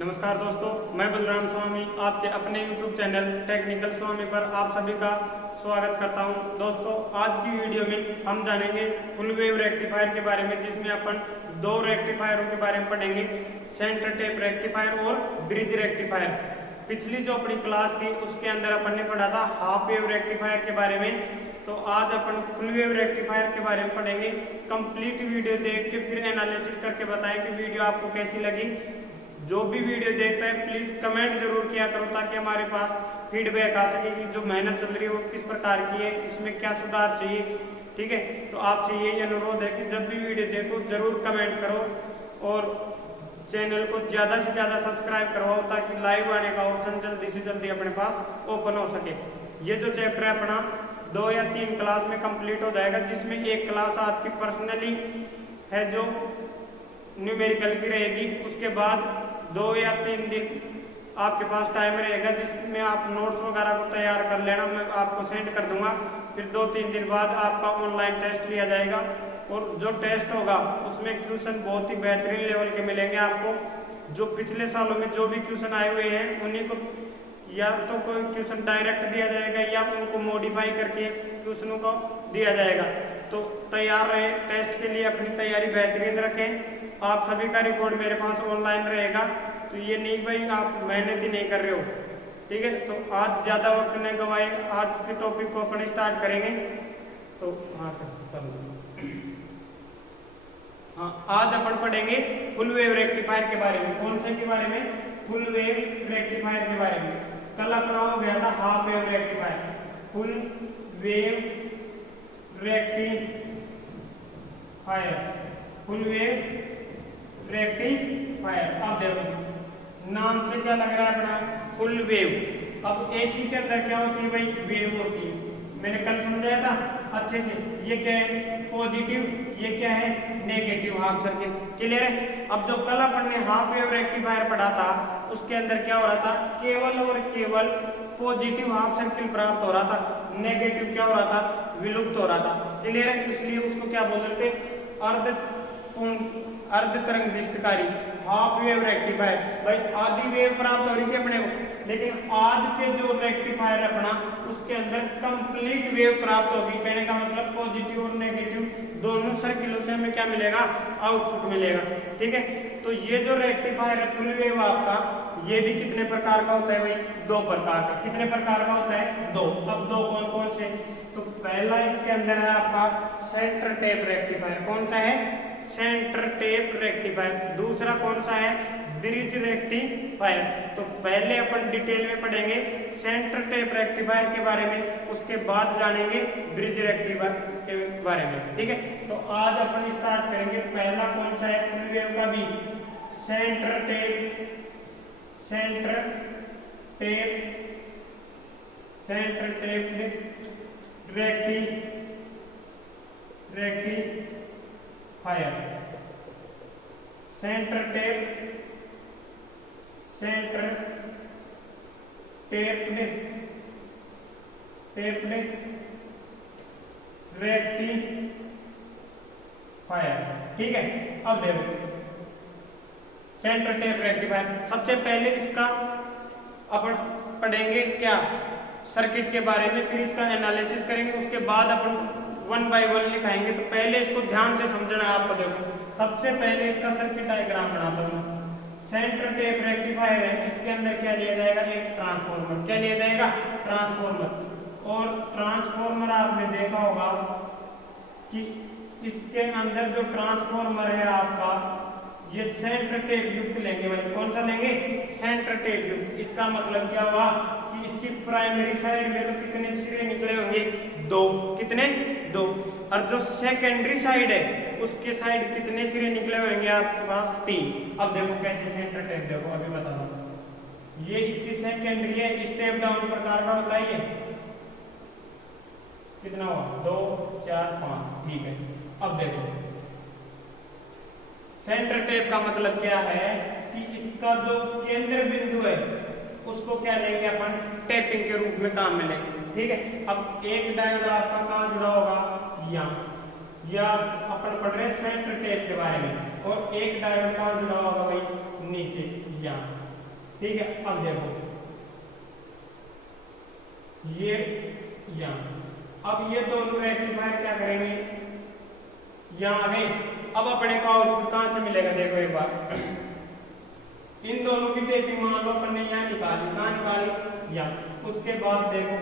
नमस्कार दोस्तों, मैं बलराम स्वामी आपके अपने YouTube चैनल टेक्निकल स्वामी पर आप सभी का स्वागत करता हूं। दोस्तों, आज की वीडियो में हम जानेंगे फुल वेव रेक्टिफायर के बारे में, जिसमें अपन दो रेक्टिफायरों के बारे में पढ़ेंगे, सेंटर टेप रेक्टिफायर और ब्रिज रेक्टिफायर। पिछली जो अपनी क्लास थी उसके अंदर अपन ने पढ़ा था हाफ वेव रेक्टिफायर के बारे में, तो आज अपन फुल वेव रेक्टिफायर के बारे में पढ़ेंगे। कंप्लीट वीडियो देख के फिर एनालिसिस करके बताएं कि वीडियो आपको कैसी लगी। जो भी वीडियो देखता है प्लीज कमेंट जरूर किया करो, ताकि हमारे पास फीडबैक आ सके कि जो मेहनत चल रही है वो किस प्रकार की है, इसमें क्या सुधार चाहिए। ठीक है, तो आपसे यही अनुरोध है कि जब भी वीडियो देखो जरूर कमेंट करो और चैनल को ज़्यादा से ज़्यादा सब्सक्राइब करवाओ, ताकि लाइव आने का ऑप्शन जल्दी से जल्दी अपने पास ओपन हो सके। ये जो चैप्टर है अपना 2 या 3 क्लास में कंप्लीट हो जाएगा, जिसमें एक क्लास आपकी पर्सनली है जो न्यूमेरिकल की रहेगी। उसके बाद 2 या 3 दिन आपके पास टाइम रहेगा, जिसमें आप नोट्स वगैरह को तैयार कर लेना, मैं आपको सेंड कर दूंगा। फिर 2-3 दिन बाद आपका ऑनलाइन टेस्ट लिया जाएगा, और जो टेस्ट होगा उसमें क्वेश्चन बहुत ही बेहतरीन लेवल के मिलेंगे आपको। जो पिछले सालों में जो भी क्वेश्चन आए हुए हैं उन्हीं को या तो कोई क्वेश्चन डायरेक्ट दिया जाएगा या उनको मॉडिफाई करके क्वेश्चनों को दिया जाएगा। तो तैयार रहें, टेस्ट के लिए अपनी तैयारी बेहतरीन रखें। आप सभी का रिकॉर्ड मेरे पास ऑनलाइन रहेगा, तो ये नहीं भाई आप मेहनत ही नहीं कर रहे हो। ठीक है, तो आज ज़्यादा वक्त नहीं गवाए, आज के टॉपिक को अपन स्टार्ट करेंगे। तो हाँ आज अपन पढ़ेंगे फुल वेव रेक्टिफायर के बारे में। कौन से के बारे में? फुल वेव रेक्टिफायर के बारे में। कल अपना हो गया था half wave rectifier. Full wave rectifier, full wave rectifier. अब देखो नाम से क्या लग रहा है अपना, फुल वेव। अब एसी के अंदर क्या होती है भाई? वेव होती है। मैंने कल समझाया था अच्छे से। ये क्या है? पॉजिटिव, ये क्या है? Negative half circle. क्लियर है? अब जो कल अपन ने हाफ वेव रेक्टिफायर पढ़ा था उसके अंदर क्या हो रहा था? केवल और केवल पॉजिटिव हाफ सर्किल प्राप्त हो रहा था, नेगेटिव क्या हो रहा था? विलुप्त हो रहा था। क्लियर है? इसलिए उसको क्या बोल रहे थे? अर्ध तरंग दृष्टिकारी हाफ वेव रेक्टिफायर। भाई आधी वेव प्राप्त हो रही थी अपने को, लेकिन आज के जो रेक्टिफायर अपना उसके अंदर कंप्लीट वेव प्राप्त होगी। कहने का मतलब पॉजिटिव और नेगेटिव दोनों सर्किलों से हमें क्या मिलेगा? आउटपुट मिलेगा। ठीक है, तो ये जो रेक्टिफायर है फुल वेव आपका, ये भी कितने प्रकार का होता है भाई? 2 प्रकार का। कितने प्रकार का होता है? 2। अब 2 कौन कौन से? तो पहला इसके अंदर है आपका सेंटर टेप रेक्टिफायर। कौन सा है? Centre tap rectifier. दूसरा कौन सा है? Bridge rectifier. तो पहले अपन डिटेल में पढ़ेंगे सेंटर टेप रेक्टिफायर के बारे में, उसके बाद जानेंगे ब्रिज रेक्टिफायर के बारे में। ठीक है, तो आज अपन स्टार्ट करेंगे। पहला कौन सा है फुल वेव का भी? Centre tap, centre tap, centre tap rectifier. Centre tap, centre taped rectifier. ठीक है, अब देखो सेंटर टेप रेक्टिफायर। सबसे पहले इसका अपन पढ़ेंगे क्या? सर्किट के बारे में, फिर इसका एनालिसिस करेंगे, उसके बाद अपन 1 बाय 1 लिखाएंगे। तो पहले इसको ध्यान से समझना है आपको। देखो सबसे पहले इसका सर्किट डायग्राम बनाता हूं। सेंटर टेप रेक्टिफायर है, इसके अंदर क्या लिया जाएगा? एक ट्रांसफॉर्मर। क्या लिया जाएगा? ट्रांसफॉर्मर। और ट्रांसफॉर्मर आपने देखा होगा कि इसके अंदर जो ट्रांसफॉर्मर है आपका, ये सेंटर टेप युक्त लेंगे भाई। कौन सा लेंगे? सेंटर टेप युक्त। इसका मतलब क्या हुआ कि इसकी प्राइमरी साइड में तो कितने सिरे निकले होंगे? 2। कितने? 2। और जो सेकेंडरी साइड है उसके साइड कितने सिरे निकले होंगे आपके पास? 3। अब देखो कैसे सेंटर टेप, देखो अभी बता दो। ये इसकी सेकेंडरी है, स्टेप डाउन प्रकार का होता है। ये कितना हुआ? 2, 4, 5। ठीक है, अब देखो सेंटर टेप का मतलब क्या है कि इसका जो केंद्र बिंदु है उसको क्या लेंगे अपन? टेपिंग के रूप में काम में लेंगे। ठीक है, अब एक डायोड आपका कहाँ जुड़ा होगा? यहाँ। या अपन पढ़ रहे सेंटर टेप के बारे में, और एक डायोड कहाँ जुड़ा होगा भाई? नीचे यहाँ। ठीक है। अब देखो ये यहाँ, अब ये दोनों रेक्टिफायर क्या करेंगे, यहाँ आ गए। अब अपने को आउटपुट कहां से मिलेगा, देखो एक बार, इन दोनों की टेपिंग मान लो अपन ने यहाँ निकाली, कहाँ निकाली, यहाँ। उसके बाद देखो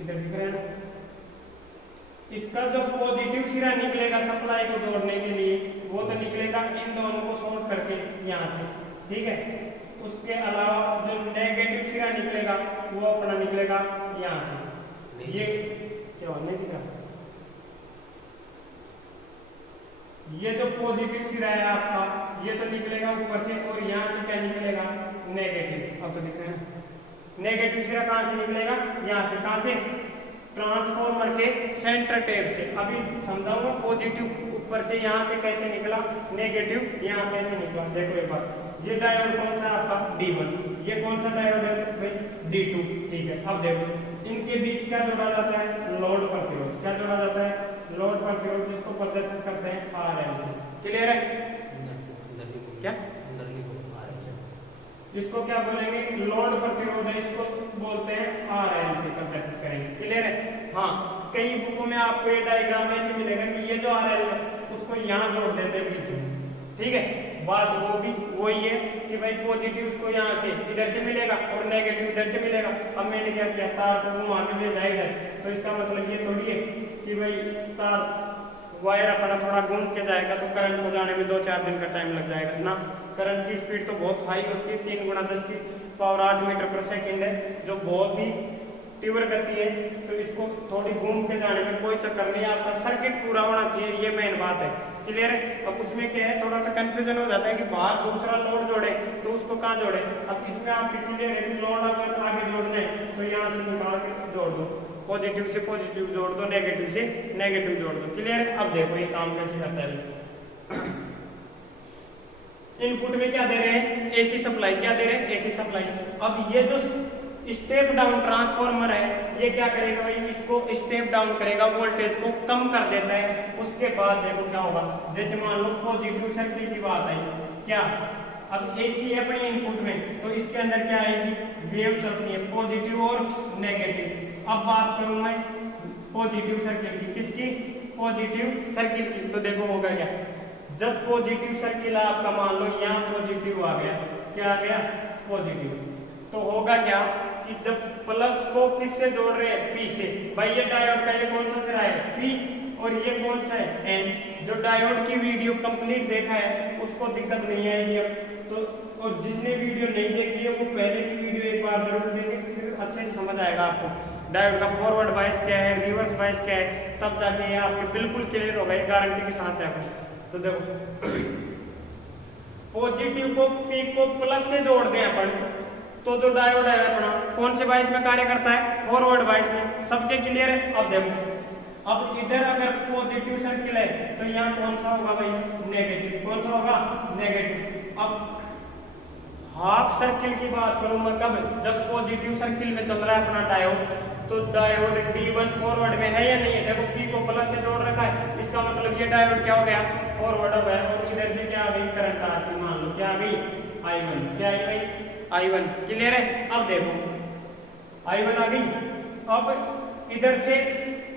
इधर दिख रहा है ना, इसका जो पॉजिटिव सिरा निकलेगा सप्लाई को जोड़ने के लिए, वो तो निकलेगा इन दोनों को शॉर्ट करके यहाँ से, ठीक है। उसके अलावा जो नेगेटिव सिरा निकलेगा वो अपना निकलेगा यहाँ से। ये क्या नहीं दिख रहा, ये जो पॉजिटिव सिरा है आपका ये तो निकलेगा ऊपर से, और यहाँ से क्या निकलेगा, नेगेटिव। अब तो दिख रहा है, नेगेटिव सिरा कहाँ से निकलेगा, यहाँ से। कहाँ से, ट्रांसफॉर्मर के सेंटर टेप से। अभी समझाऊंगा पॉजिटिव ऊपर से यहाँ से कैसे निकला, नेगेटिव यहाँ कैसे निकला। देखो एक बार, ये डायोड कौन सा आपका D1, ये कौन सा डायोड है भाई D2, ठीक है। अब देखो इनके बीच क्या जोड़ा जाता है, लोड प्रतिरोध। क्या जोड़ा जाता है, लोड प्रतिरोध, जिसको प्रदर्शित करते हैं RL से। क्लियर है, क्या इसको क्या बोलेंगे, लोड प्रतिरोध है, इसको बोलते हैं RL से प्रदर्शित करेंगे। क्लियर है, हाँ। कई बुकों में आपको ये डायग्राम ऐसे मिलेगा कि ये जो RL है उसको यहाँ जोड़ देते हैं बीच में, ठीक है। बात वो भी वही है कि भाई पॉजिटिव उसको यहाँ से इधर से मिलेगा और नेगेटिव इधर से मिलेगा। अब मैंने क्या किया, तार को घुमा के भेजा इधर, तो इसका मतलब ये थोड़ी है कि भाई तार वायर अपना थोड़ा घूम के जाएगा तो करंट को जाने में 2-4 दिन का टाइम लग जाएगा ना। करंट की स्पीड तो बहुत हाई होती है, 3 × 10⁸ मीटर/सेकंड है, जो बहुत ही तीव्र गति है। तो इसको थोड़ी घूम के जाने में कोई चक्कर नहीं, आपका सर्किट पूरा होना चाहिए, ये मेन बात है। क्लियर है। अब उसमें क्या है, थोड़ा सा कंफ्यूजन हो जाता है कि बाहर दूसरा लोड जोड़े तो उसको कहाँ जोड़े। अब इसमें आपके क्लियर है कि लोड अगर आगे जोड़ने तो यहाँ से निकाल के जोड़ दो, पॉजिटिव से पॉजिटिव जोड़ दो, नेगेटिव से नेगेटिव जोड़ दो। क्लियर है। अब देखो ये काम कैसे करता है। इनपुट में क्या दे रहे हैं, एसी सप्लाई। क्या दे रहे हैं, एसी सप्लाई। अब ये जो स्टेप डाउन ट्रांसफार्मर है ये क्या करेगा भाई, इसको स्टेप डाउन करेगा, वोल्टेज को कम कर देता है। उसके बाद देखो क्या होगा, जैसे मान लो पॉजिटिव सर्किट की बात आई, क्या अब एसी है अपनी इनपुट में, तो इसके अंदर क्या आएगी, वेव चलती है, पॉजिटिव और नेगेटिव। अब बात करूं मैं पॉजिटिव सर्किल की, किसकी, पॉजिटिव सर्किल की। तो देखो होगा क्या, जब पॉजिटिव सर्किल आपका मान लो यहाँ पॉजिटिव आ गया, क्या आ गया, पॉजिटिव, तो होगा क्या कि जब प्लस को किससे जोड़ रहे हैं, P से। भाई ये डायोड का ये कौन सा सिरा है, P, और ये कौन सा है, N। जो डायोड की वीडियो कंप्लीट देखा है उसको दिक्कत नहीं आएगी अब तो, और जिसने वीडियो नहीं देखी है वो पहले की वीडियो एक बार जरूर देखे, फिर अच्छे से समझ आएगा आपको डायोड का फॉरवर्ड बायस क्या है, रिवर्स बायस क्या है, तब जाके ये आपके बिल्कुल क्लियर होगा, गारंटी के साथ है आपको। तो देखो पॉजिटिव को P को प्लस से जोड़ दें अपन, तो जो डायोड है अपना कौन से बायस में कार्य करता है, फॉरवर्ड बायस में। सबके क्लियर है। अब देखो, अब इधर अगर पॉजिटिव सर्किल है तो यहाँ कौन सा होगा भाई, नेगेटिव। कौन सा होगा, नेगेटिव। अब हाफ सर्किल की बात करूं मैं, कब, जब पॉजिटिव सर्किल में चल रहा है अपना डायोड, तो डायोड D1 फॉरवर्ड में है या नहीं है, देखो P को प्लस से जोड़ रखा है, इसका मतलब ये डायोड क्या हो गया, फॉरवर्ड हो गया। और इधर से क्या आ गई, करंट आती, मान लो क्या आ गई, I1। क्या आई गई, I1। क्लियर है। अब देखो I1 आ गई। अब इधर से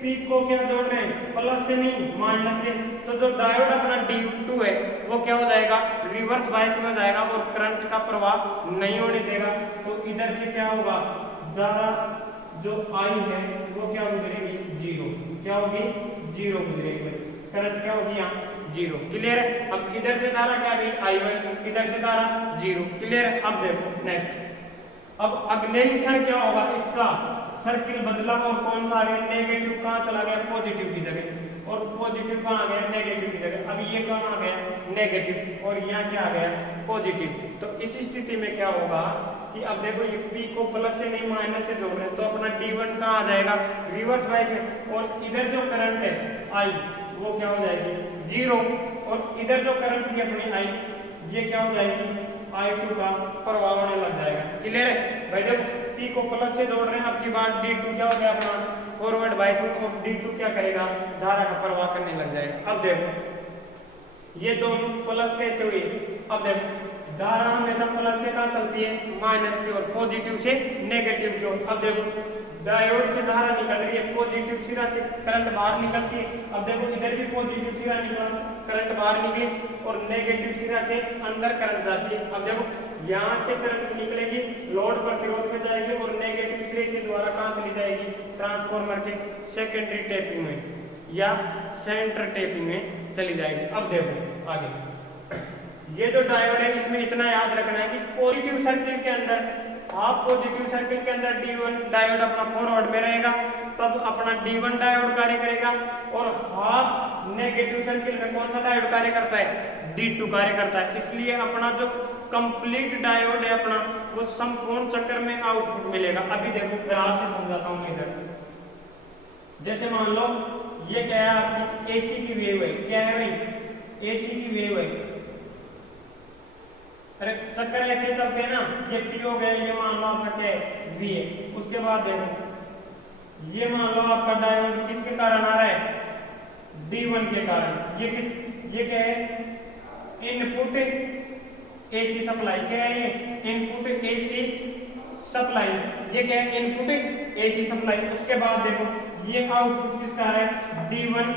P को क्या जोड़ रहे हैं, प्लस से नहीं माइनस से, तो जो डायोड अपना D2 है वो क्या हो जाएगा, रिवर्स बायस में हो जाएगा और करंट का प्रवाह नहीं होने देगा। तो इधर से क्या होगा, धारा जो I है वो क्या गुजरेगी, जीरो। क्या होगी, जीरो गुजरेगी, करंट क्या होगी यहाँ, जीरो। क्लियर है। अब इधर से धारा क्या गई, I1, इधर से धारा जीरो। क्लियर है। अब देखो नेक्स्ट, अब अगले ही क्षण क्या होगा, इसका सर्किल बदला और कौन सा आ गया, नेगेटिव कहाँ चला गया, पॉजिटिव की जगह, और पॉजिटिव कहाँ आ गया, नेगेटिव की जगह। अब ये कहाँ आ गया, नेगेटिव, और यहाँ क्या आ गया, पॉजिटिव। तो इस स्थिति में क्या होगा कि अब देखो ये P को प्लस से नहीं माइनस से जोड़ रहे हैं, तो अपना D1 कहाँ आ जाएगा, रिवर्स बायस में, और इधर जो करंट है I वो क्या हो जाएगी, जीरो, और इधर जो करंट थी अपनी I ये क्या हो जाएगी, I2 का प्रवाह होने लग जाएगा। क्लियर है भाई। जब P को प्लस से जोड़ रहे हैं, अब की बार D2 क्या हो गया अपना, फॉरवर्ड बायस में, और D2 क्या करेगा, धारा का प्रवाह करने लग जाएगा। अब देखो ये दोनों प्लस कैसे हुए? अब देखो धारा हमेशा प्लस से कहाँ चलती है? माइनस की ओर, पॉजिटिव से नेगेटिव की ओर। अब देखो डायोड से धारा निकल रही है, पॉजिटिव सिरा से करंट बाहर निकलती है। अब देखो इधर भी पॉजिटिव सिरा निकला, करंट बाहर निकली और नेगेटिव सिरा के अंदर करंट जाती है। अब देखो यहाँ से करंट निकलेगी, लोड प्रतिरोध में जाएगी और नेगेटिव सिरे के द्वारा कहाँ चली जाएगी? ट्रांसफार्मर के सेकेंडरी टेपिंग में या सेंटर टेपिंग में चली जाएगी। अब देखो आगे, ये जो डायोड है इसमें इतना याद रखना है कि पॉजिटिव सर्किल के अंदर, हाफ पॉजिटिव सर्किल के अंदर D1 डायोड अपना फॉरवर्ड में रहेगा, तब अपना D1 डायोड कार्य करेगा। और हाफ नेगेटिव सर्किल में कौन सा डायोड कार्य करता है? D2 कार्य करता है। इसलिए अपना जो कंप्लीट डायोड है अपना, वो संपूर्ण चक्कर में आउटपुट मिलेगा। अभी देखो ग्राफ से समझाता हूँ इधर। जैसे मान लो ये क्या है? आपकी AC की वेव है। क्या है भाई? AC की वेव है। अरे चक्कर ऐसे चलते हैं ना, ये T हो गया, ये मान लो आपका क्या है? V है। उसके बाद देखो ये मान लो आपका डायोड किसके कारण आ रहा है? D1 के कारण। ये क्या है? Input AC supply. क्या है ये? Input AC supply. ये क्या है? Input AC supply. उसके बाद देखो ये आउटपुट किसका आ रहा है? D1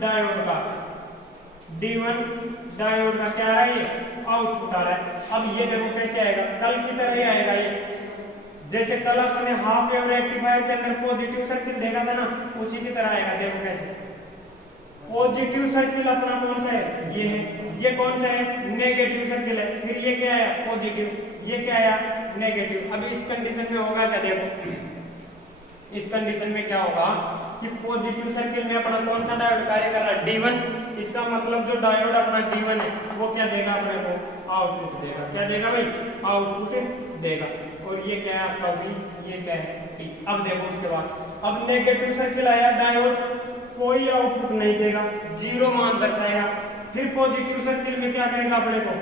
डायोड का। D1 डायोड का क्या आ रहा है? ये आउटपुट आ रहा है। अब ये देखो कैसे आएगा? कल की तरह ही आएगा ये। जैसे कल अपने हाफ वेव रेक्टिफायर के अंदर पॉजिटिव सर्किल देखा था ना, उसी की तरह आएगा। देखो कैसे पॉजिटिव सर्किल अपना कौन सा है? ये है। ये कौन सा है? नेगेटिव सर्किल है। फिर ये क्या आया? पॉजिटिव। ये क्या आया? नेगेटिव। अभी इस कंडीशन में होगा क्या? देखो इस कंडीशन में क्या होगा कि पॉजिटिव सर्किल में अपना कौन सा डायोड कार्य कर रहा है? D1। इसका मतलब जो डायोड अपना D1 है वो क्या देगा? अपने को आउटपुट देगा। क्या देगा भाई? आउटपुट देगा। और ये क्या है आपका V, ये क्या है? T। अब देखो उसके बाद अब नेगेटिव सर्किल आया, डायोड कोई आउटपुट नहीं देगा, जीरो मान दर्शाएगा। फिर पॉजिटिव सर्किल में क्या करेगा? अपने को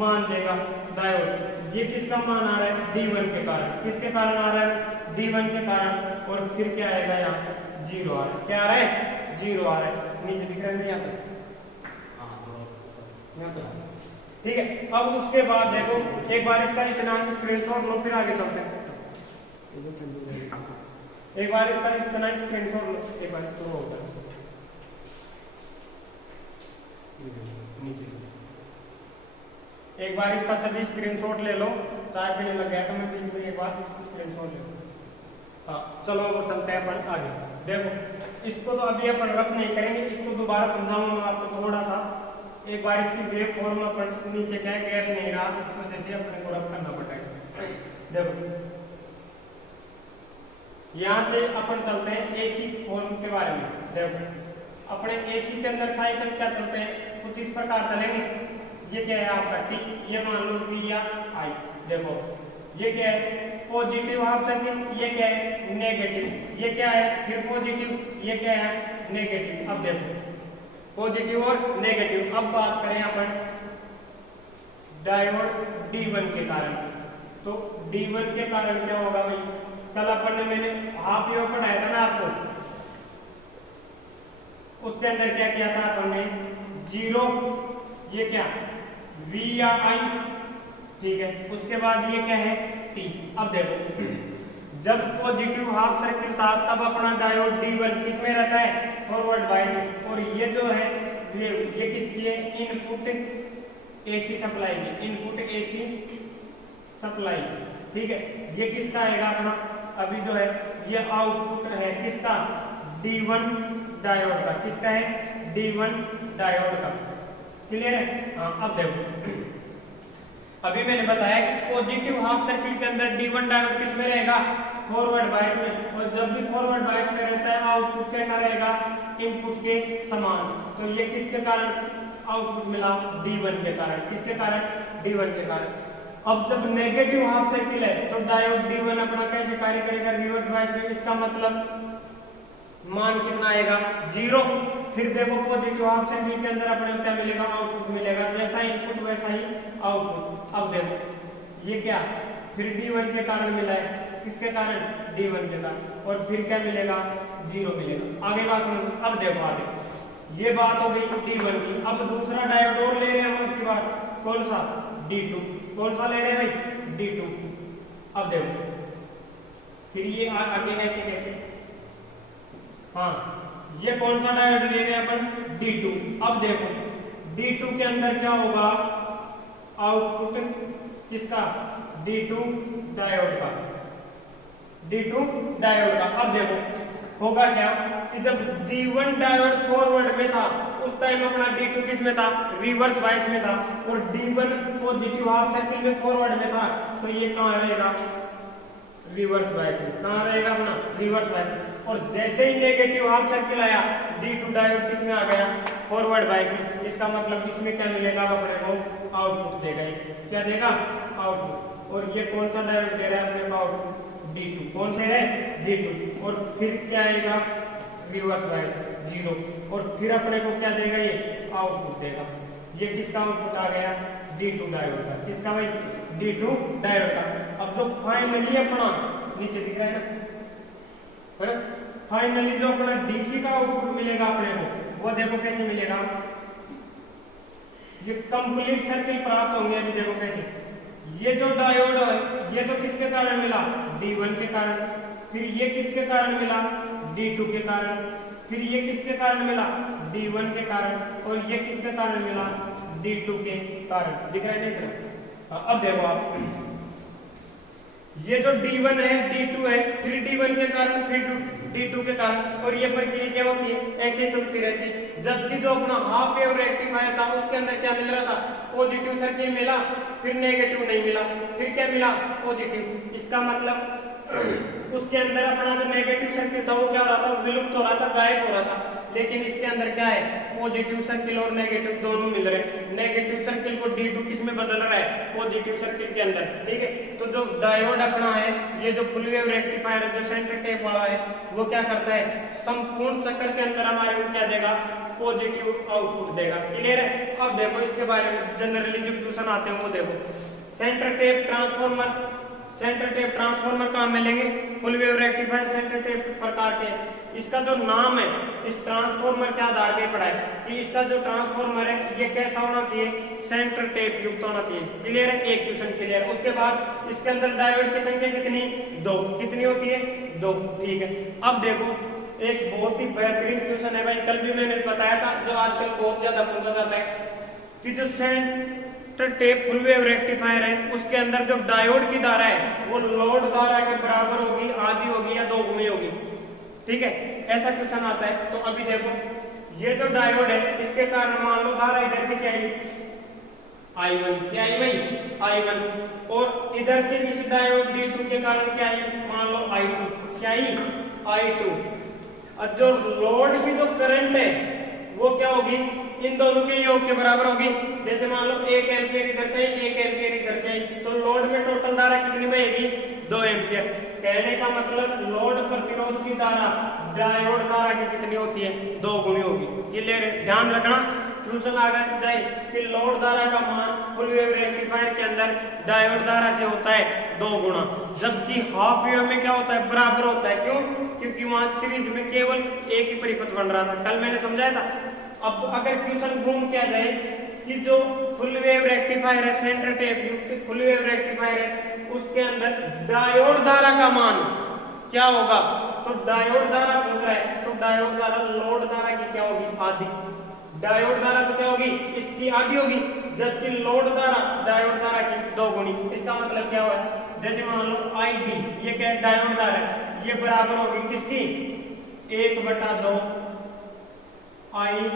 मान देगा डायोड। ये किसका मान आ रहा है? D1 के कारण। किसके कारण आ रहा है? D1 के कारण। और फिर क्या आएगा? यहाँ जीरो आ रहा है। क्या आ रहा है? जीरो आ रहा है। नीचे दिख रहा है यहाँ तक? ठीक है। अब उसके बाद देखो एक बार इसका इतना स्क्रीनशॉट लो, फिर आगे चलते हैं। एक बार इसका इतना स्क्रीनशॉट लो, एक बार इसको होगा नीचे। एक बार इसका सभी स्क्रीनशॉट ले लो, चाय पीने लग गया तो मैं बीच में एक बार स्क्रीनशॉट ले लो। हाँ चलो वो चलते हैं अपन आगे। देखो इसको तो अभी अपन रफ नहीं करेंगे, इसको दोबारा समझाऊंगा मैं आपको थोड़ा सा। एक बार इसकी वेव फॉर्म अपन नीचे क्या है? गैप नहीं रहा, इस वजह से अपने को रफ करना पड़ता है। देखो यहाँ से अपन चलते हैं AC फॉर्म के बारे में। देखो अपने AC के अंदर साइकिल क्या चलते हैं? कुछ इस प्रकार चलेंगे। ये क्या है आपका T, ये मान लो P या I। देखो ये क्या है? Positive half circle. ये क्या है? नेगेटिव। ये क्या है? फिर पॉजिटिव। ये क्या है? नेगेटिव। अब देखो पॉजिटिव और नेगेटिव। अब बात करें अपन डायोड D1 के कारण, तो D1 के कारण क्या होगा भाई? कल अपन ने मैंने हाफ वेव पढ़ाया था ना आपको, उसके अंदर क्या किया था अपन ने? जीरो। ये क्या? V या I। ठीक है। उसके बाद ये क्या है? T। अब देखो जब पॉजिटिव हाफ सर्किल था तब अपना डायोड D1 किस में रहता है? फॉरवर्ड बायस में। और ये जो है ये किसकी है? इनपुट AC सप्लाई की। Input AC supply. ठीक है। ये किसका आएगा अपना? अभी जो है ये आउटपुट है किसका? D1 डायोड का। किसका है? D1 डायोड का। क्लियर है? हाँ। अब देखो अभी मैंने बताया कि पॉजिटिव हाफ सर्किल के अंदर D1 डायोड किस में रहेगा? फॉरवर्ड बायस में। और जब भी फॉरवर्ड बायस में रहता है आउटपुट कैसा रहेगा? इनपुट के समान। तो ये किसके कारण आउटपुट मिला? D1 के कारण। किसके कारण? D1 के कारण। अब जब नेगेटिव हाफ सर्किल है तो डायोड D1 अपना कैसे कार्य करेगा? रिवर्स बायस में। इसका मतलब मान कितना आएगा? जीरो। फिर देखो पॉजिटिव हाफ सर्किल के अंदर अपने क्या मिलेगा? आउटपुट मिलेगा। जैसा इनपुट वैसा ही आउटपुट। अब देखो ये क्या? फिर D1 के कारण मिला है। किसके कारण? D1 के कारण। और फिर क्या मिलेगा? जीरो मिलेगा। आगे बात सुनो। अब देखो आगे ये बात हो गई D1 की। अब दूसरा डायोड और ले रहे हैं हम की बात, कौन सा? D2। कौन सा ले रहे हैं भाई? D2। अब देखो फिर ये आगे ऐसे कैसे, हाँ ये कौन सा डायोड ले रहे हैं अपन? D2। अब देखो D2 के अंदर क्या होगा? आउटपुट किसका? D2 डायोड का, D2 डायोड का। अब देखो होगा क्या कि जब D1 डायोड फॉरवर्ड में था उस टाइम अपना D2 किस में था? रिवर्स बायस में था। और D1 पॉजिटिव हाफ सर्किल में फॉरवर्ड में था, तो ये कहाँ रहेगा? रिवर्स बायस में। कहाँ रहेगा अपना? Reverse bias. और जैसे ही नेगेटिव हाफ सर्किल आया D2 डायोड किस में आ गया? फॉरवर्ड बायस में। इसका मतलब इसमें क्या मिलेगा? अपने को आउटपुट देगा। क्या देगा? आउटपुट। और ये कौन सा डायोड दे रहा है अपने को आउटपुट? D2। कौन से है? D2। और फिर क्या आएगा? Reverse bias 0। और फिर अपने को क्या देगा? ये आउटपुट देगा। ये किसका आउटपुट आ गया? D2 डायोड का। किसका भाई? D2 डायोड का। अब जो फाइनली अपना नीचे दिख रहा है ना, फाइनली जो अपना DC का आउटपुट मिलेगा अपने को, वो देखो कैसे मिलेगा। ये कंप्लीट सर्किल प्राप्त होंगे। अभी देखो कैसे, ये जो डायोड है ये तो किसके कारण मिला? D1 के कारण। फिर ये किसके कारण मिला? D2 के कारण। फिर ये किसके कारण मिला? D1 के कारण। और ये किसके कारण मिला? D2 के कारण। दिख रहा है नहीं इतना? अब देखो आप, ये जो D1 है, D2 है, फिर D1 के कारण, फिर D2 के कारण, और ये प्रक्रिया क्या होती है? ऐसे चलती रहती है। जबकि जो अपना हाफ वेव रेक्टिफायर था उसके अंदर क्या मिल रहा था? पॉजिटिव सर्किल मिला, फिर नेगेटिव नहीं मिला, फिर क्या मिला? पॉजिटिव। इसका मतलब उसके अंदर अपना जो नेगेटिव सर्किल था वो क्या हो रहा था? विलुप्त हो रहा था, गायब हो रहा था। लेकिन इसके अंदर क्या है? पॉजिटिव सर्किल और नेगेटिव दोनों मिल रहे हैं। नेगेटिव सर्किल को D2 किस में बदल रहा है? पॉजिटिव सर्किल के अंदर। ठीक है, तो जो डायोड अपना है, ये जो फुल वेव रेक्टिफायर है, जो सेंटर टेप वाला है, वो क्या करता है? संपूर्ण चक्कर के अंदर हमारे को क्या देगा? पॉजिटिव आउटपुट देगा। क्लियर है? अब देखो इसके बारे में जनरली जो क्वेश्चन आते हैं वो देखो। Centre tap transformer, centre tap transformer कहाँ मिलेंगे? Full wave rectifier centre tap प्रकार के। इसका जो नाम है इस ट्रांसफार्मर के आधार पर पड़ा है कि इसका जो ट्रांसफार्मर है ये कैसा होना चाहिए? सेंटर टेप युक्त होना चाहिए। क्लियर है? एक क्वेश्चन क्लियर। उसके बाद इसके अंदर डायोड की संख्या कितनी? 2। कितनी होती है? 2। ठीक है, अब देखो एक बहुत ही बेहतरीन क्वेश्चन है भाई, कल भी मैंने बताया था, जो आजकल बहुत ज्यादा पूछा जाता है कि जो centre tap full wave rectifier है उसके अंदर जो डायोड की धारा है वो लोड धारा के बराबर होगी, आधी होगी या 2 गुनी होगी। ठीक है, ऐसा क्वेश्चन आता है। तो अभी देखो ये जो डायोड है इसके कारण मान लो धारा इधर से क्या आई? I1। क्या आई भाई? I1। और इधर से इस डायोड D2 के कारण क्या आई? मान लो I2। क्या आई? I2। और जो लोड की जो करंट है वो क्या होगी? इन दोनों के योग के बराबर होगी। जैसे मान लो 1 एम्पियर इधर से 1 एम्पियर इधर से, तो लोड में टोटल धारा कितनी बहेगी? 2 एम्पियर। कहने का मतलब लोड प्रतिरोध की धारा डायोड धारा की कितनी होती है? 2 गुनी होगी। क्लियर है? ध्यान रखना, क्वेश्चन आ जाए कि लोड धारा का मान फुल वेव रेक्टिफायर के अंदर डायोड धारा से होता है 2 गुना, जबकि हाफ वेव में क्या होता है? बराबर होता है। क्यों? क्योंकि वहां सीरीज में केवल एक ही परिपथ बन रहा था। कल मैंने समझाया था। अब अगर क्वेश्चन घूम के आ जाए कि जो फुल वेव रेक्टिफायर है, सेंटर टेप युक्त फुल वेव रेक्टिफायर है, उसके अंदर डायोड धारा का मान क्या होगा? तो डायोड धारा पूछ रहा है, तो डायोड धारा लोड धारा की क्या होगी? आधी। डायोड धारा तो क्या होगी? इसकी आधी होगी, जबकि लोड धारा डायोड धारा की 2 गुनी। इसका मतलब क्या हुआ? जैसे मान लो ID, ये क्या है? डायोड धारा है, ये बराबर होगी किसकी? 1/2 IL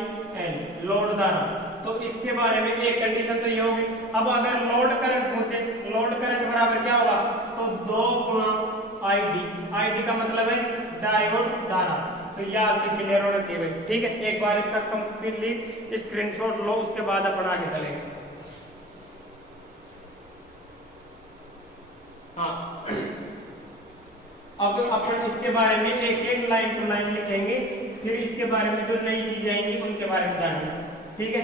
लोड धारा। तो इसके बारे में एक कंडीशन तो ये होगी। अब अगर लोड करंट पूछे, लोड करंट बराबर क्या होगा? तो 2 गुणा ID का मतलब है डायोड धारा। तो यह आपके क्लियर होना चाहिए भाई। ठीक है, एक बार इसका कंप्लीट स्क्रीनशॉट लो, उसके बाद अपन आगे चलेंगे। हाँ, अब अपन इसके बारे में एक एक लाइन टू लाइन लिखेंगे, फिर इसके बारे में जो नई चीजें आएंगी उनके बारे में जानेंगे। ठीक है,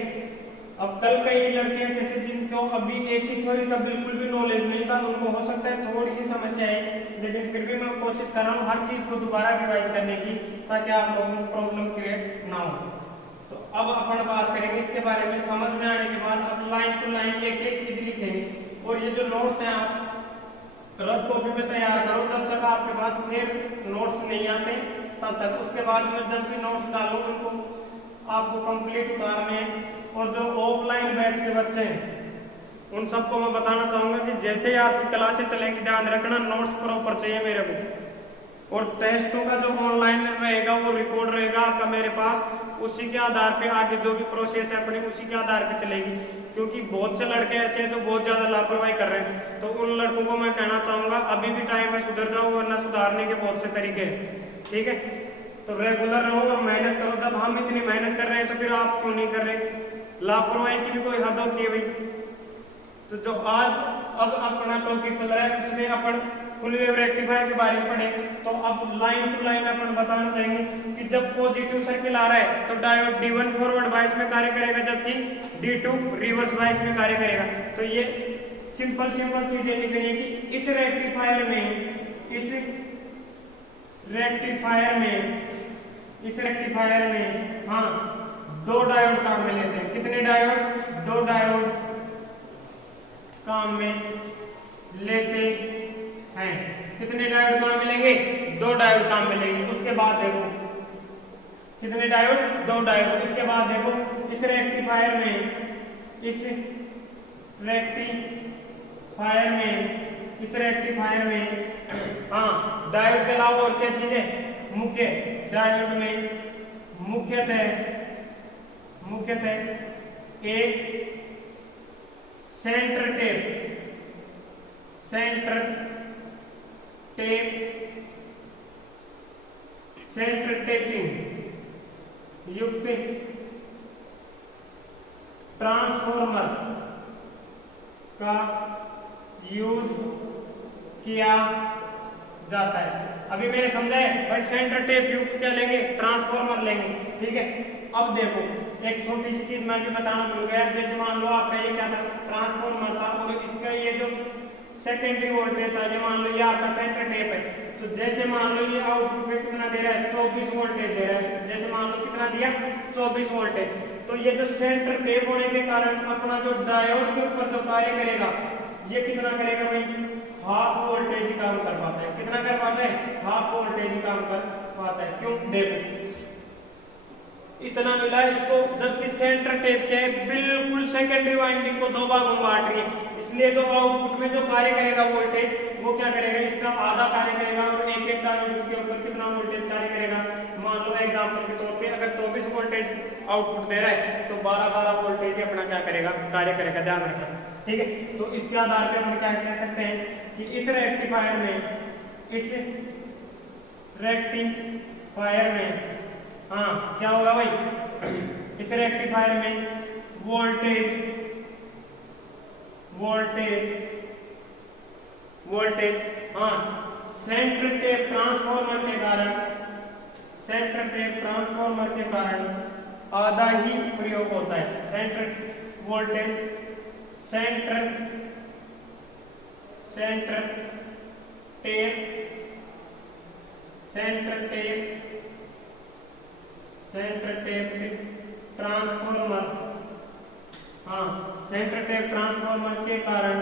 अब कल कई लड़के ऐसे थे जिनको अभी एसी थ्योरी का बिल्कुल भी नॉलेज नहीं था, उनको हो सकता है थोड़ी सी समस्या है, लेकिन फिर भी मैं कोशिश कर रहा हूँ हर चीज को दोबारा रिवाइज करने की, ताकि आप लोगों को प्रॉब्लम क्रिएट ना हो। तो अब अपन बात करेंगे इसके बारे में। समझ में आने के बाद अब लाइन टू लाइन एक एक चीज लिखेंगे। और ये जो नोट्स हैं आप रफ कॉपी में तैयार करो, जब तक आपके पास फिर नोट्स नहीं आते तब तक। उसके बाद में जब भी नोट्स डालो उनको आपको कंप्लीट उतारने हैं। और जो ऑफलाइन बैच के बच्चे हैं उन सबको मैं बताना चाहूंगा कि जैसे ही आपकी क्लासें चलेंगी ध्यान रखना नोट्स प्रॉपर चाहिए मेरे को। और टेस्टों का जो ऑनलाइन रहेगा वो रिकॉर्ड रहेगा आपका मेरे पास, उसी के आधार पे आगे जो भी प्रोसेस है अपनी उसी के आधार पे चलेगी। क्योंकि बहुत से लड़के ऐसे हैं जो बहुत ज्यादा लापरवाही कर रहे हैं, तो उन लड़कों को मैं कहना चाहूंगा अभी भी टाइम है, सुधर जाओ, वरना सुधारने के बहुत से तरीके हैं। ठीक है, तो रेगुलर रहो और मेहनत करो। जब हम इतनी मेहनत कर रहे हैं तो फिर आप क्यों नहीं कर रहे? लापरवाही की भी कोई हद होती है भाई। तो जो आज अब अपना टॉपिक चल रहा है उसमें अपन फुल वेव रेक्टिफायर के बारे में पढ़े। तो अब लाइन टू लाइन अपन बताना चाहेंगे कि जब पॉजिटिव सर्किल आ रहा है तो डायोड D1 फॉरवर्ड बायस में कार्य करेगा, जबकि D2 रिवर्स बायस में कार्य करेगा। तो ये सिंपल चीजें लिखनी है कि इस रेक्टिफायर में हाँ दो डायोड काम में लेते हैं। कितने डायोड? दो डायोड काम में लेते हैं। कितने डायोड काम मिलेंगे? दो डायोड काम मिलेंगे। उसके बाद देखो कितने डायोड? दो डायोड। उसके बाद देखो इस रेक्टिफायर में हाँ डायोड के अलावा और क्या चीज है? मुख्य डायोड में मुख्यतः एक सेंटर टेपिंग युक्त ट्रांसफॉर्मर का यूज किया जाता है। अभी मैंने समझाया भाई, सेंटर टेप युक्त क्या लेंगे? ट्रांसफॉर्मर लेंगे। ठीक है, अब देखो एक छोटी सी चीज मैं भी बताना भूल गया। जैसे मान लो आपका ये क्या था? ट्रांसफॉर्मर था, और इसका ये जो सेकेंडरी वोल्टेज था, ये मान लो ये आपका सेंटर टेप है। तो जैसे मान लो ये आउटपुट में कितना दे रहा है? 24 वोल्टेज दे रहा है। जैसे मान लो कितना दिया? 24 वोल्टेज। तो ये जो सेंटर टेप होने के कारण अपना जो डायोड के ऊपर जो कार्य करेगा ये कितना करेगा भाई? हाफ वोल्टेज ही काम कर पाता है। कितना कर पाता है? हाफ वोल्टेज ही काम कर पाता है। क्यों? देखो इतना मिला इसको, जबकि सेंटर टेप क्या है? बिल्कुल सेकेंडरी वाइंडिंग को दो भागों में बांट रही है। इसलिए जो आउटपुट में जो कार्य करेगा वोल्टेज वो क्या करेगा? इसका आधा कार्य करेगा। और एक एक डायोड के ऊपर कितना वोल्टेज कार्य करेगा? मान लो एग्जांपल के तौर पे अगर 24 वोल्टेज आउटपुट दे रहा है तो 12 वोल्टेज ही अपना क्या करेगा? कार्य करेगा। ध्यान रखना। ठीक है, तो इसके आधार पे हम क्या कह सकते हैं कि इस रेक्टिफायर में हाँ क्या होगा भाई? इस रेक्टिफायर में वोल्टेज हाँ सेंटर टेप ट्रांसफॉर्मर के कारण आधा ही प्रयोग होता है। सेंटर टेप ट्रांसफॉर्मर के कारण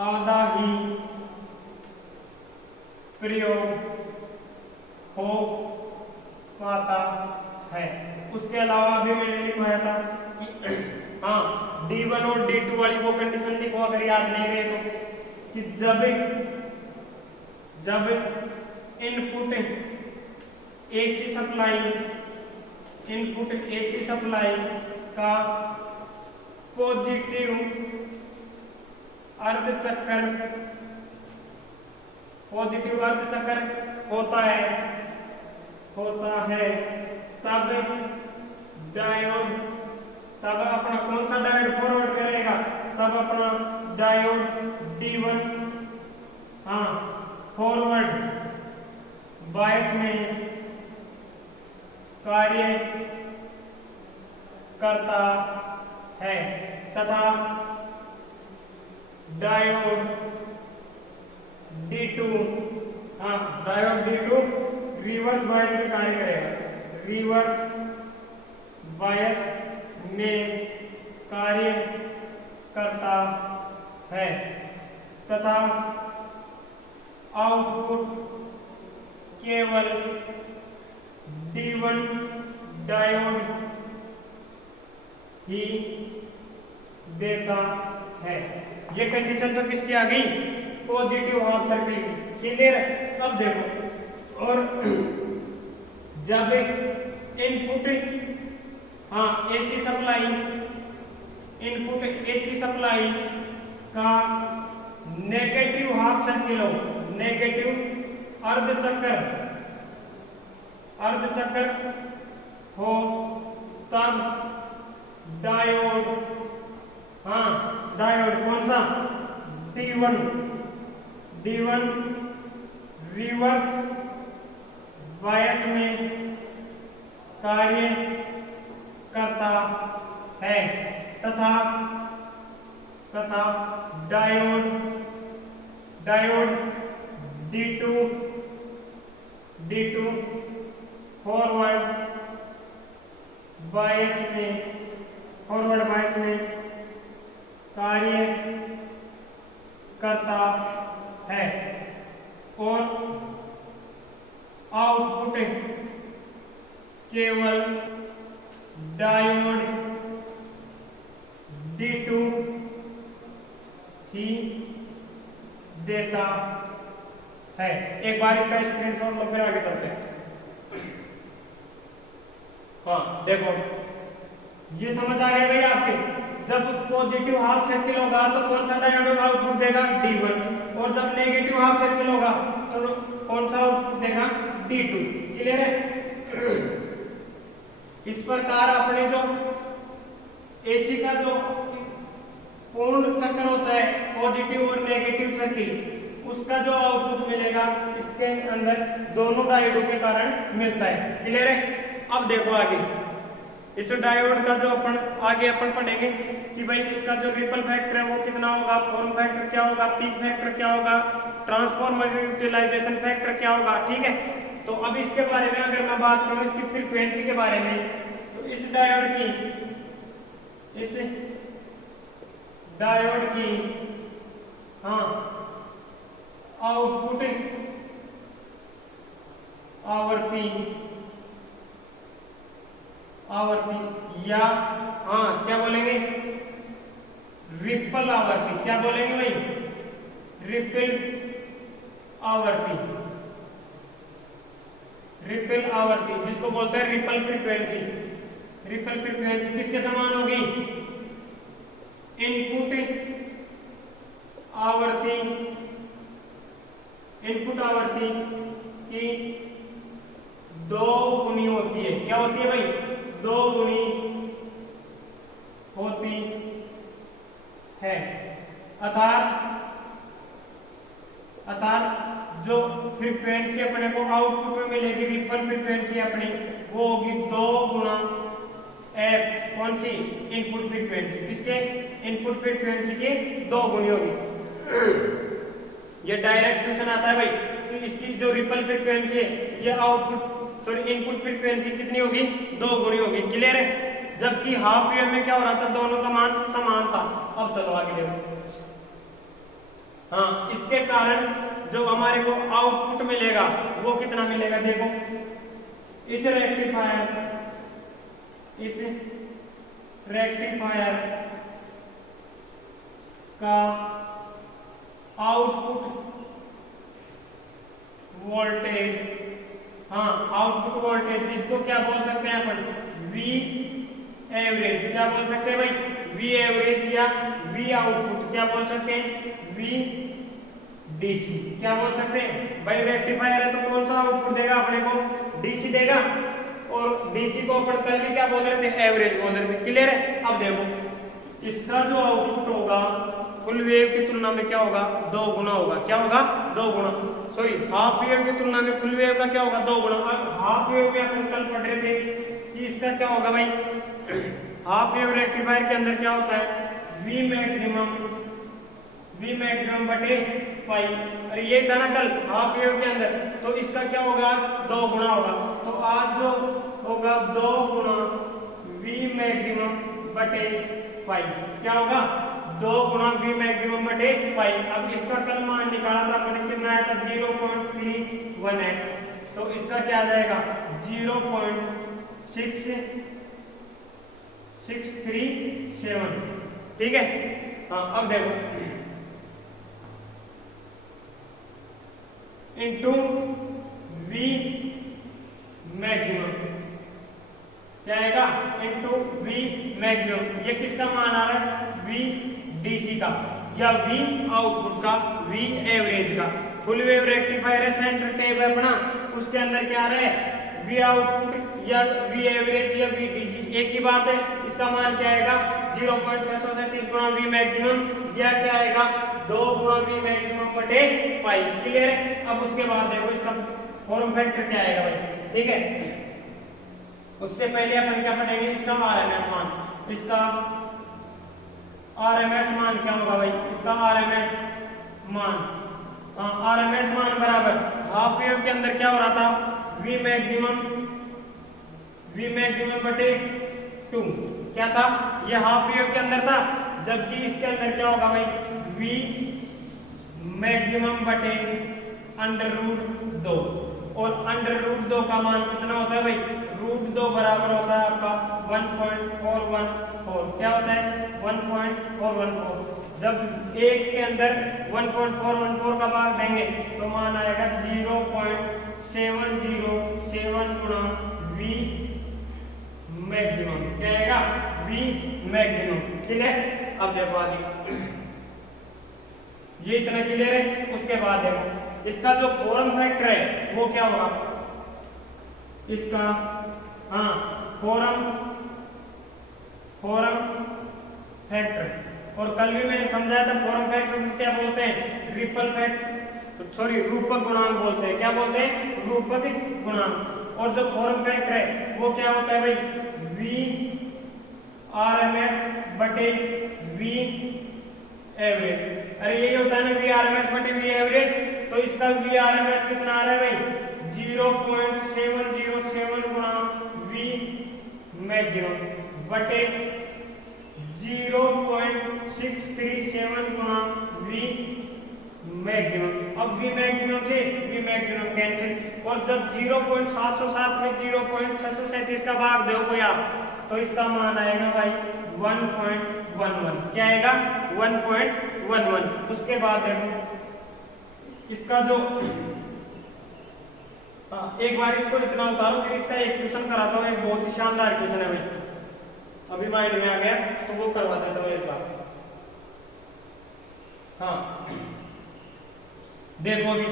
आधा ही प्रयोग हो पाता है। उसके अलावा अभी मैंने लिखवाया था कि हाँ D1 और D2 वाली वो कंडीशन लिखो अगर याद नहीं रहे तो, कि जब इनपुट एसी सप्लाई का पॉजिटिव अर्धचक्र होता है तब अपना कौन सा डायोड फॉरवर्ड करेगा? तब अपना डायोड D1 हाँ फॉरवर्ड बायस में कार्य करता है तथा डायोड D2 रिवर्स बायस में कार्य करेगा। रिवर्स बायस में कार्य करता है तथा आउटपुट केवल D1 डायोड ही देता है। ये कंडीशन तो किसकी आ गई? पॉजिटिव हाफ सर्किल की। क्लियर? अब देखो, और जब input AC supply, input AC supply का नेगेटिव हाफ सर्किल हो, नेगेटिव अर्धचक्र हो, तब डायोड, डायोड कौन सा? D1 रिवर्स बायस में कार्य करता है तथा डायोड D2 फॉरवर्ड बायस में कार्य करता है और आउटपुट केवल डायोड D2 ही देता है। एक बार इसका स्क्रीनशॉट लो, फिर आगे चलते हैं। देखो, ये समझ आ गया भाई आपके? जब पॉजिटिव हाफ सर्किल होगा तो कौन सा डायोड आउटपुट देगा? D1। और जब नेगेटिव हाफ सर्किल होगा तो कौन सा आउटपुट देगा? D2। क्लियर है? इस प्रकार अपने जो एसी का जो पूर्ण चक्र होता है, पॉजिटिव और नेगेटिव सर्किल, उसका जो आउटपुट मिलेगा इसके अंदर दोनों डायोडों के कारण मिलता है। क्लियर है? अब देखो आगे, इस डायोड का जो आगे अपन पढ़ेंगे कि भाई इसका जो रिपल फैक्टर है वो कितना होगा, फॉर्म फैक्टर क्या होगा, पीक फैक्टर क्या होगा, ट्रांसफॉर्मर यूटिलाइजेशन फैक्टर क्या होगा। ठीक है? तो अब इसके बारे में अगर मैं बात करूं, इसकी फ्रीक्वेंसी के बारे में, तो इस डायोड की आउटपुट आवृत्ति या क्या बोलेंगे? रिपल आवृत्ति। क्या बोलेंगे भाई? रिपल आवृत्ति, जिसको बोलते हैं रिपल फ्रीक्वेंसी। रिपल फ्रीक्वेंसी किसके समान होगी? इनपुट आवृत्ति की 2 गुनी होती है। क्या होती है भाई? 2 गुनी होती है। अर्थात जो फ्रीक्वेंसी अपने को आउटपुट में मिलेगी, रिपल फ्रीक्वेंसी अपनी, वो होगी 2 गुना एफ। कौन सी? Input frequency. किसके? इनपुट फ्रीक्वेंसी की 2 गुनी होगी। ये डायरेक्ट क्वेश्चन आता है भाई, तो इसकी जो रिपल फ्रीक्वेंसी है, ये इनपुट फ्रीक्वेंसी कितनी होगी? 2 गुनी होगी। क्लियर है? जबकि हाफ वेव में क्या हो रहा था? दोनों का मान समान था। अब चलो आगे देखो। इसके कारण जो हमारे को आउटपुट मिलेगा वो कितना मिलेगा? देखो, इस रेक्टिफायर का आउटपुट वोल्टेज, जिसको क्या बोल सकते हैं अपन? V average. क्या बोल सकते हैं भाई? V एवरेज या V आउटपुट। क्या बोल सकते हैं? V DC। क्या बोल सकते हैं भाई? रेक्टिफायर है तो कौन सा आउटपुट देगा अपने को? DC देगा। और DC को अपन कल भी क्या बोल रहे थे? एवरेज बोल रहे थे। क्लियर है? अब देखो, इसका जो आउटपुट होगा फुल वेव की तुलना में क्या होगा? 2 गुना होगा। क्या होगा? 2 गुना। सॉरी, हाफ वेव की तुलना में फुल वेव का क्या होगा? 2 गुना। अब हाफ वेव में अपन कल पढ़ रहे थे कि इसका क्या होगा भाई? हाफ वेव रेक्टिफायर के अंदर क्या होता है? V मैक्सिमम बटे पाई। अरे ये था ना कल हाफ वेव के अंदर, तो इसका क्या होगा? 2 गुना होगा। तो आज जो होगा 2 गुना V मैक्सिमम बटे पाई। क्या होगा? 2 गुना V मैक्सिमम बटे पाई। अब इसका कल मान निकाला था अपने, कितना आया था? 0.318। तो इसका क्या आ जाएगा? 0.6637। ठीक है। हाँ, अब देखो इंटू V मैक्सिमम क्या आएगा? Into V maximum. ये किसका मान आ रहा है? V DC का या V आउटपुट का, V एवरेज का। फुल वेव रेक्टिफायर है, सेंटर टेप है अपना, उसके अंदर क्या आ रहा है? V आउटपुट या V एवरेज या V DC, एक ही बात है। इसका मान क्या आएगा? 0.637 गुना V मैक्सिमम, या क्या आएगा? 2 गुना V मैक्सिमम बटे पाई। क्लियर है? अब उसके बाद देखो इसका फॉर्म फैक्टर क्या आएगा भाई। ठीक है, उससे पहले अपन क्या पढ़ेंगे? इसका RMS मान। इसका RMS मान क्या होगा भाई? इसका RMS मान बराबर हाफ वेव के अंदर क्या हो रहा था? V मैक्सिमम बटे 2। क्या था? ये हाफ वेव के अंदर था, जबकि इसके अंदर क्या होगा भाई? V मैक्सिमम बटे √2। और √2 का मान कितना होता है भाई? √2 बराबर होता है आपका 1.414। क्या होता है? 1.414। जब एक के अंदर 1.414 का भाग देंगे तो मान आएगा 0.707 गुना V मैक्सिमम। क्या आएगा? V maximum. ठीक है। अब देखो आगे, ये इतना क्लियर है। उसके बाद देखो इसका जो फॉर्म फैक्टर है वो क्या होगा? इसका फॉर्म फैक्टर, और कल भी मैंने समझाया था फॉर्म फैक्टर को क्या बोलते हैं? रूपक गुणांक बोलते हैं। क्या बोलते हैं? रूपक गुणांक। और जो फॉर्म फैक्टर है वो क्या होता है भाई? V RMS बटे V एवरेज। अरे यही होता है ना, V RMS बटे V एवरेज। तो इसका V RMS कितना आ रहा है भाई? 0.707 गुना V मैक्सिमम बटे 0.637 गुना V मैक्सिमम। अब V मैक्सिमम से V मैक्सिमम कैंसिल, और जब 0.707 में 0.637 का भाग दोगे आप, तो इसका मान आएगा भाई 1.11। क्या आएगा? 1.11। उसके बाद देखो इसका जो एक बार इसको इतना उतारो, फिर इसका एक क्वेश्चन कराता हूँ। एक बहुत ही शानदार क्वेश्चन है भाई, अभी माइंड में आ गया तो वो करवा देता हूँ एक बार। हाँ देखो, अभी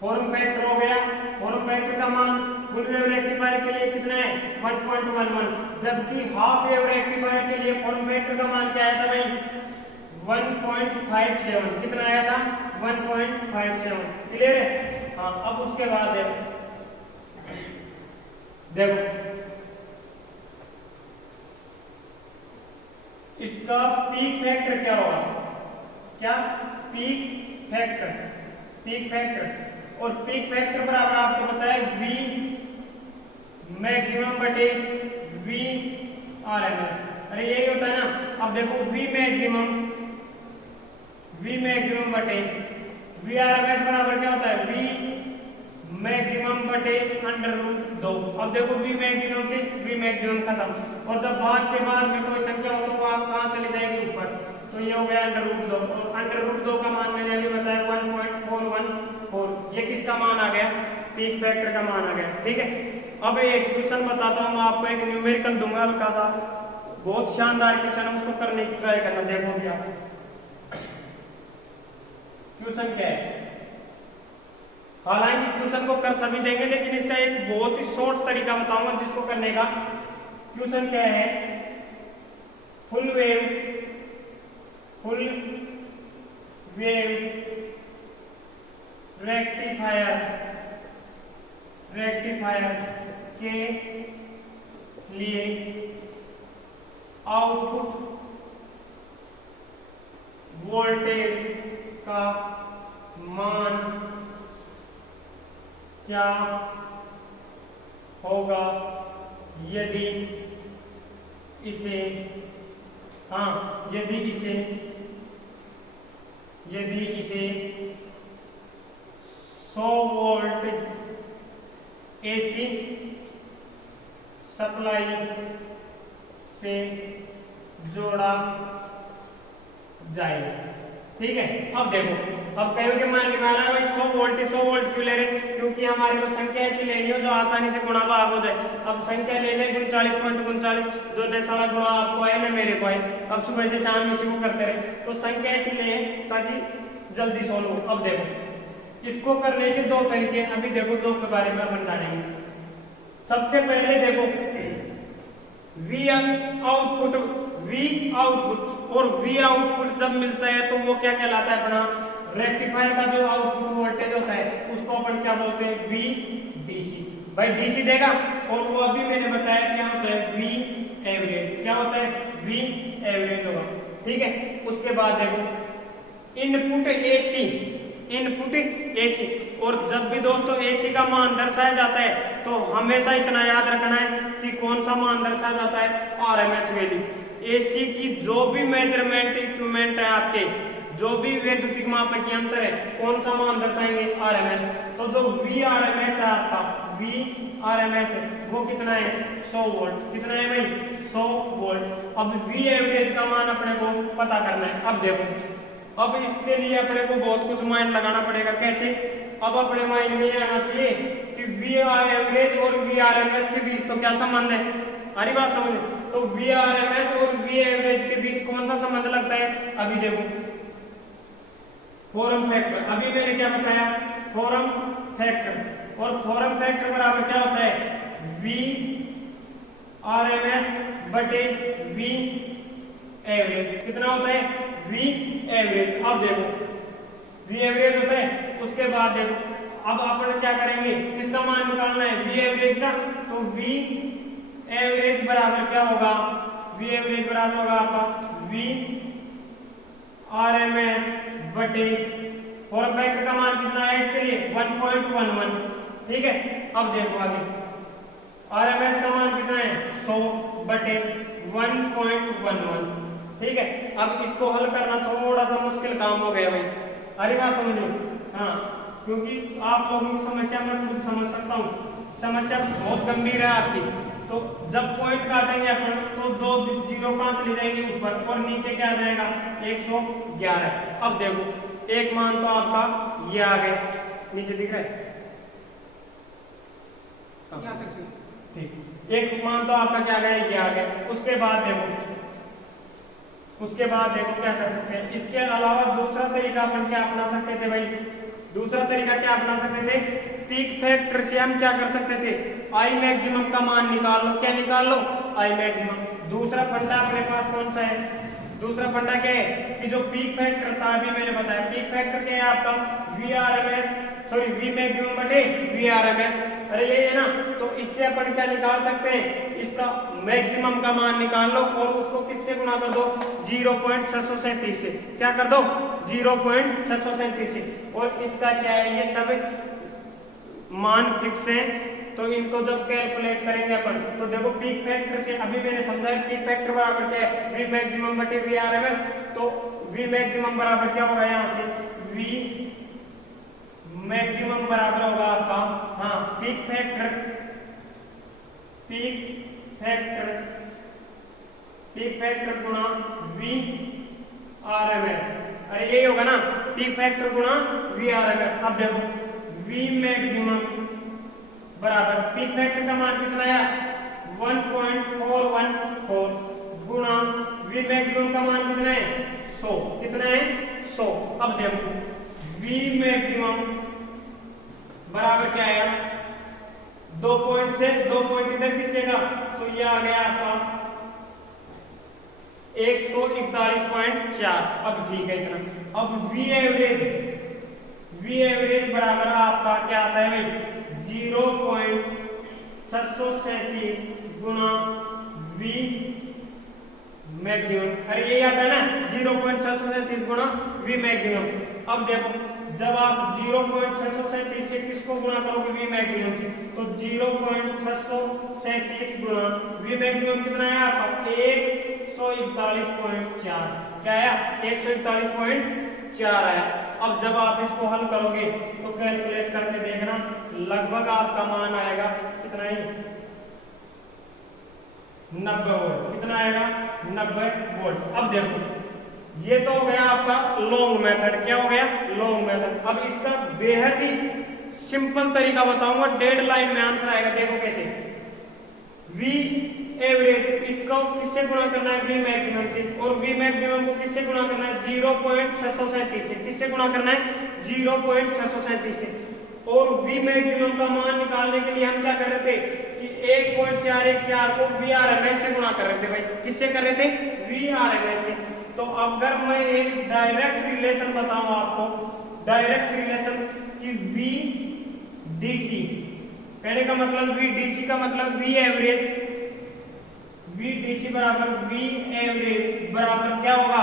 फॉर्म फैक्टर हो गया। फॉर्म फैक्टर का मान फुल वेव रेक्टिफायर के लिए कितना है? 1.11। जबकि हाफ वेव रेक्टिफायर के लिए फॉर्म फैक्टर का मान क्या आया था भाई? 1.57। कितना आया था? 1.57। क्लियर है? हाँ, अब उसके बाद देखो इसका पीक फैक्टर क्या होगा? क्या? Peak factor. और पीक फैक्टर बराबर आपको पता है V मैक्सिमम बटे V RMS। अरे यही होता है ना। अब देखो V मैक्सिमम बटे V RMS बराबर क्या होता है? V मैक्सिमम बटे √2। अब देखो V मैक्सिमम से V मैक्सिमम खत्म, और जब भाग के बाद में कोई संख्या हो तो वो आप कहाँ चली जाएगी? ऊपर। तो ये हो गया √2, और √2 का मान मैंने अभी बताया 1.414। ये किसका मान आ गया? पीक फैक्टर का मान आ गया। ठीक है। अब एक क्वेश्चन बताता हूँ आपको, एक न्यूमेरिकल दूंगा हल्का सा, बहुत शानदार क्वेश्चन है, उसको करने की ट्राई करना। देखो क्या क्वेश्चन क्या है। हालांकि क्वेश्चन को कर सभी देंगे, लेकिन इसका एक बहुत ही शॉर्ट तरीका बताऊंगा जिसको करने का। क्वेश्चन क्या है? फुल वेव रेक्टिफायर के लिए आउटपुट वोल्टेज का मान क्या होगा यदि इसे यदि इसे 100 वोल्ट एसी सप्लाई से जोड़ा जाए। ठीक है, अब देखो, अब कहो कि मान लिया भाई 100 वोल्ट क्यों ले रहे, क्योंकि हमारे को संख्या ऐसी लेनी हो जो आसानी से गुणा भाग हो जाए। अब संख्या ले लें 39.39, जो न सारा गुणा आपको आए न मेरे को आए। अब सुबह से शाम इसी को करते रहे, तो संख्या ऐसी ले ताकि जल्दी सोल्व हो। अब देखो, इसको करने के दो तरीके, अभी देखो दो के बारे में अपन जानेंगे। सबसे पहले देखो V आउटपुट और V आउटपुट जब मिलता है तो वो क्या कहलाता है अपना, रेक्टिफायर का जो आउटपुट वोल्टेज होता है उसको अपन क्या बोलते हैं, VDC। भाई DC देगा, और वो अभी मैंने बताया क्या होता है, V एवरेज। क्या होता है, V एवरेज होगा। ठीक है, उसके बाद देखो इनपुट AC, और जब भी दोस्तों AC का मान दर्शाया जाता है तो हमेशा इतना याद रखना है कि कौन सा मान दर्शाया जाता है, RMS वैल्यू। AC की जो भी मेजरमेंट इक्विपमेंट है आपके, जो भी वैद्युतिक मापक यंत्र है, कौन सा मान दर्शाएंगे, RMS। तो जो VRMS है आपका, VRMS है वो कितना है, 100 वोल्ट। कितना है भाई, 100 वोल्ट। अब V एवरेज का मान अपने को पता करना है। अब देखो, अब इसके लिए अपने को बहुत कुछ माइंड लगाना पड़ेगा। कैसे, अब अपने माइंड में आना चाहिए कि VR एवरेज और VRMS के बीच तो क्या संबंध है, हमारी बात समझ। तो VRMS और V एवरेज के बीच कौन सा संबंध लगता है, अभी देखो फॉर्म फैक्टर। अभी मैंने क्या बताया, फॉर्म फैक्टर, और फॉर्म फैक्टर बराबर क्या होता है, VRMS बटे V एवरेज। कितना होता है, V एवरेज। अब देखो V एवरेज होता है, उसके बाद देखो अब अपन क्या करेंगे, किसका मान निकालना है, V एवरेज का। तो V एवरेज बराबर क्या होगा, V एवरेज बराबर होगा आपका V RMS बटे फॉर्म फैक्टर का मान कितना है इसके लिए, 1.11। ठीक है, अब देखो आगे RMS का मान कितना है, 100 बटे 1.11। ठीक है, अब इसको हल करना थोड़ा सा मुश्किल काम हो गया भाई, अरे बात समझो। हाँ, क्योंकि आप लोगों की समस्या मैं खुद समझ सकता हूँ, समस्या बहुत गंभीर है आपकी। तो जब पॉइंट काटेंगे अपन तो दो जीरो कहां चले जाएंगे ऊपर, और नीचे क्या आ जाएगा, 111। अब देखो एक मान तो आपका ये आ गया, नीचे दिख रहा है यहाँ तक से, ठीक। एक मान तो आपका क्या आ गया, ये आ गया। उसके बाद देखो क्या कर सकते हैं, इसके अलावा दूसरा तरीका अपन क्या अपना सकते थे भाई, दूसरा तरीका क्या अपना सकते थे, पीक फैक्टर से हम क्या कर सकते थे, आई मैक्सिमम का मान निकाल लो। क्या निकाल लो, आई मैक्सिमम। दूसरा फंडा अपने पास कौन सा है, दूसरा फंडा क्या है कि जो पीक फैक्टर था अभी मैंने बताया, पीक फैक्टर क्या है आपका, V मैक्सिमम बटे VRMS। अरे ये है ना, तो इससे अपन क्या निकाल सकते हैं, इसका मैक्सिमम का मान निकाल लो और उसको किससे गुना कर दो, 0.637 से। क्या कर दो, 0.637 से। और इसका क्या है, ये सब मान फिक्स है, तो इनको जब कैलकुलेट करेंगे अपन तो देखो पीक फैक्टर से अभी मैंने समझाया, पीक फैक्टर बराबर क्या है, V मैक्सिमम बटे VRMS। तो V मैक्सिमम बराबर क्या होगा, यहाँ से V मैक्सिमम बराबर होगा आपका, हाँ, पीक फैक्टर गुणा VRMS। अरे यही होगा ना, पीक फैक्टर गुणा VRMS। अब देखो V मैक्सिमम बराबर पीक फैक्टर का मान कितना है, 1.414 गुणा V मैक्सिमम का मान कितना है, 100। कितना है, 100। अब देखो V मैक्सिमम बराबर क्या आया, 2 पॉइंट से 2 पॉइंट इधर किसकेगा, तो ये आ गया आपका 141.4। अब ठीक है इतना। अब V एवरेज बराबर आपका क्या आता है भाई, 0.637 गुणा V मैक्सिमम। अरे ये आता है ना, 0.637 गुणा V मैक्सिमम। अब देखो जब आप 0.637 से किसको गुणा करोगे वी मैक्सिमम से, तो 0.637 गुणा वी मैक्सिमम कितना है आपका 141.4, क्या आया 141.4 आया। अब जब आप इसको हल करोगे तो कैलकुलेट करके देखना, लगभग आपका मान आएगा कितना है 90 वोल्ट, कितना आएगा 90 वोल्ट। अब देखो ये तो हो गया आपका लॉन्ग मेथड, क्या हो गया लॉन्ग मेथड। अब इसका बेहद ही सिंपल तरीका बताऊंगा, डेड लाइन में आंसर आएगा। देखो कैसे, वी एवरेज इसको किससे गुणा करना है वी मैक्सिमम से, और वी मैक्सिमम को किससे गुणा करना है 0.637 से, किससे गुणा करना है 0.637 से। और वी मैक्सिमम का मान निकालने के लिए हम क्या कर रहे थे कि 1.414 को VRMS से गुणा कर रहे थे भाई, किससे कर रहे थे VRMS से। तो अगर मैं एक डायरेक्ट रिलेशन बताऊं आपको, डायरेक्ट रिलेशन कि VDC, कहने का मतलब VDC का मतलब वी एवरेज, VDC बराबर वी एवरेज बराबर क्या होगा